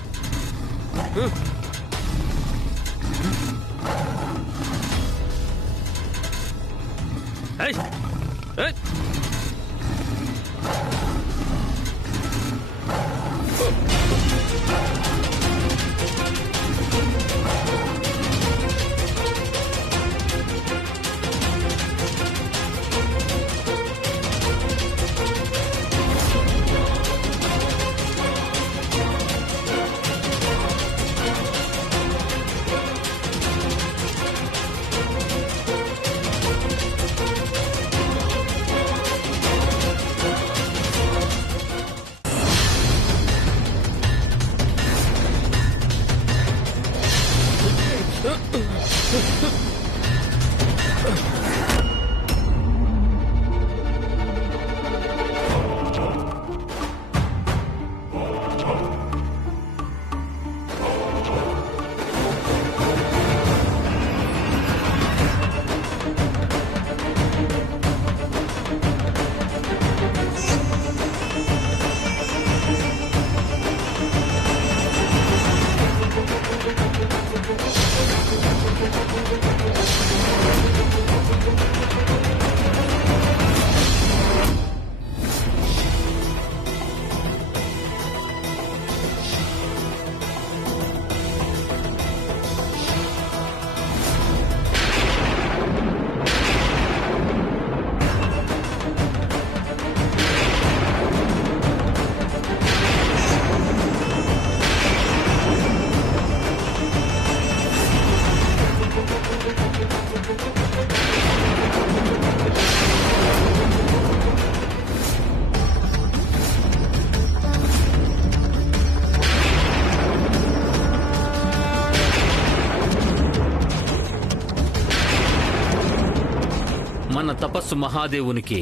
మన తపస్సు మహాదేవునికి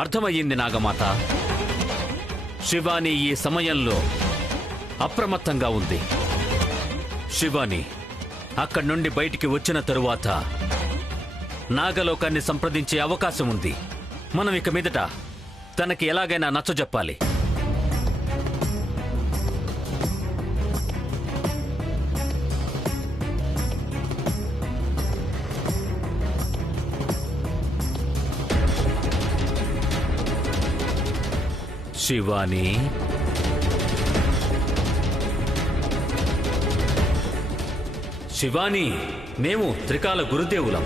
అర్థమయ్యింది నాగమాత. శివాని ఈ సమయంలో అప్రమత్తంగా ఉంది. శివాని అక్కడి నుండి బయటికి వచ్చిన తరువాత నాగలోకాన్ని సంప్రదించే అవకాశం ఉంది. మనం ఇక మీదట తనకి ఎలాగైనా నచ్చజెప్పాలి. శివాని, శివాని, మేము త్రికాల గురుదేవులం.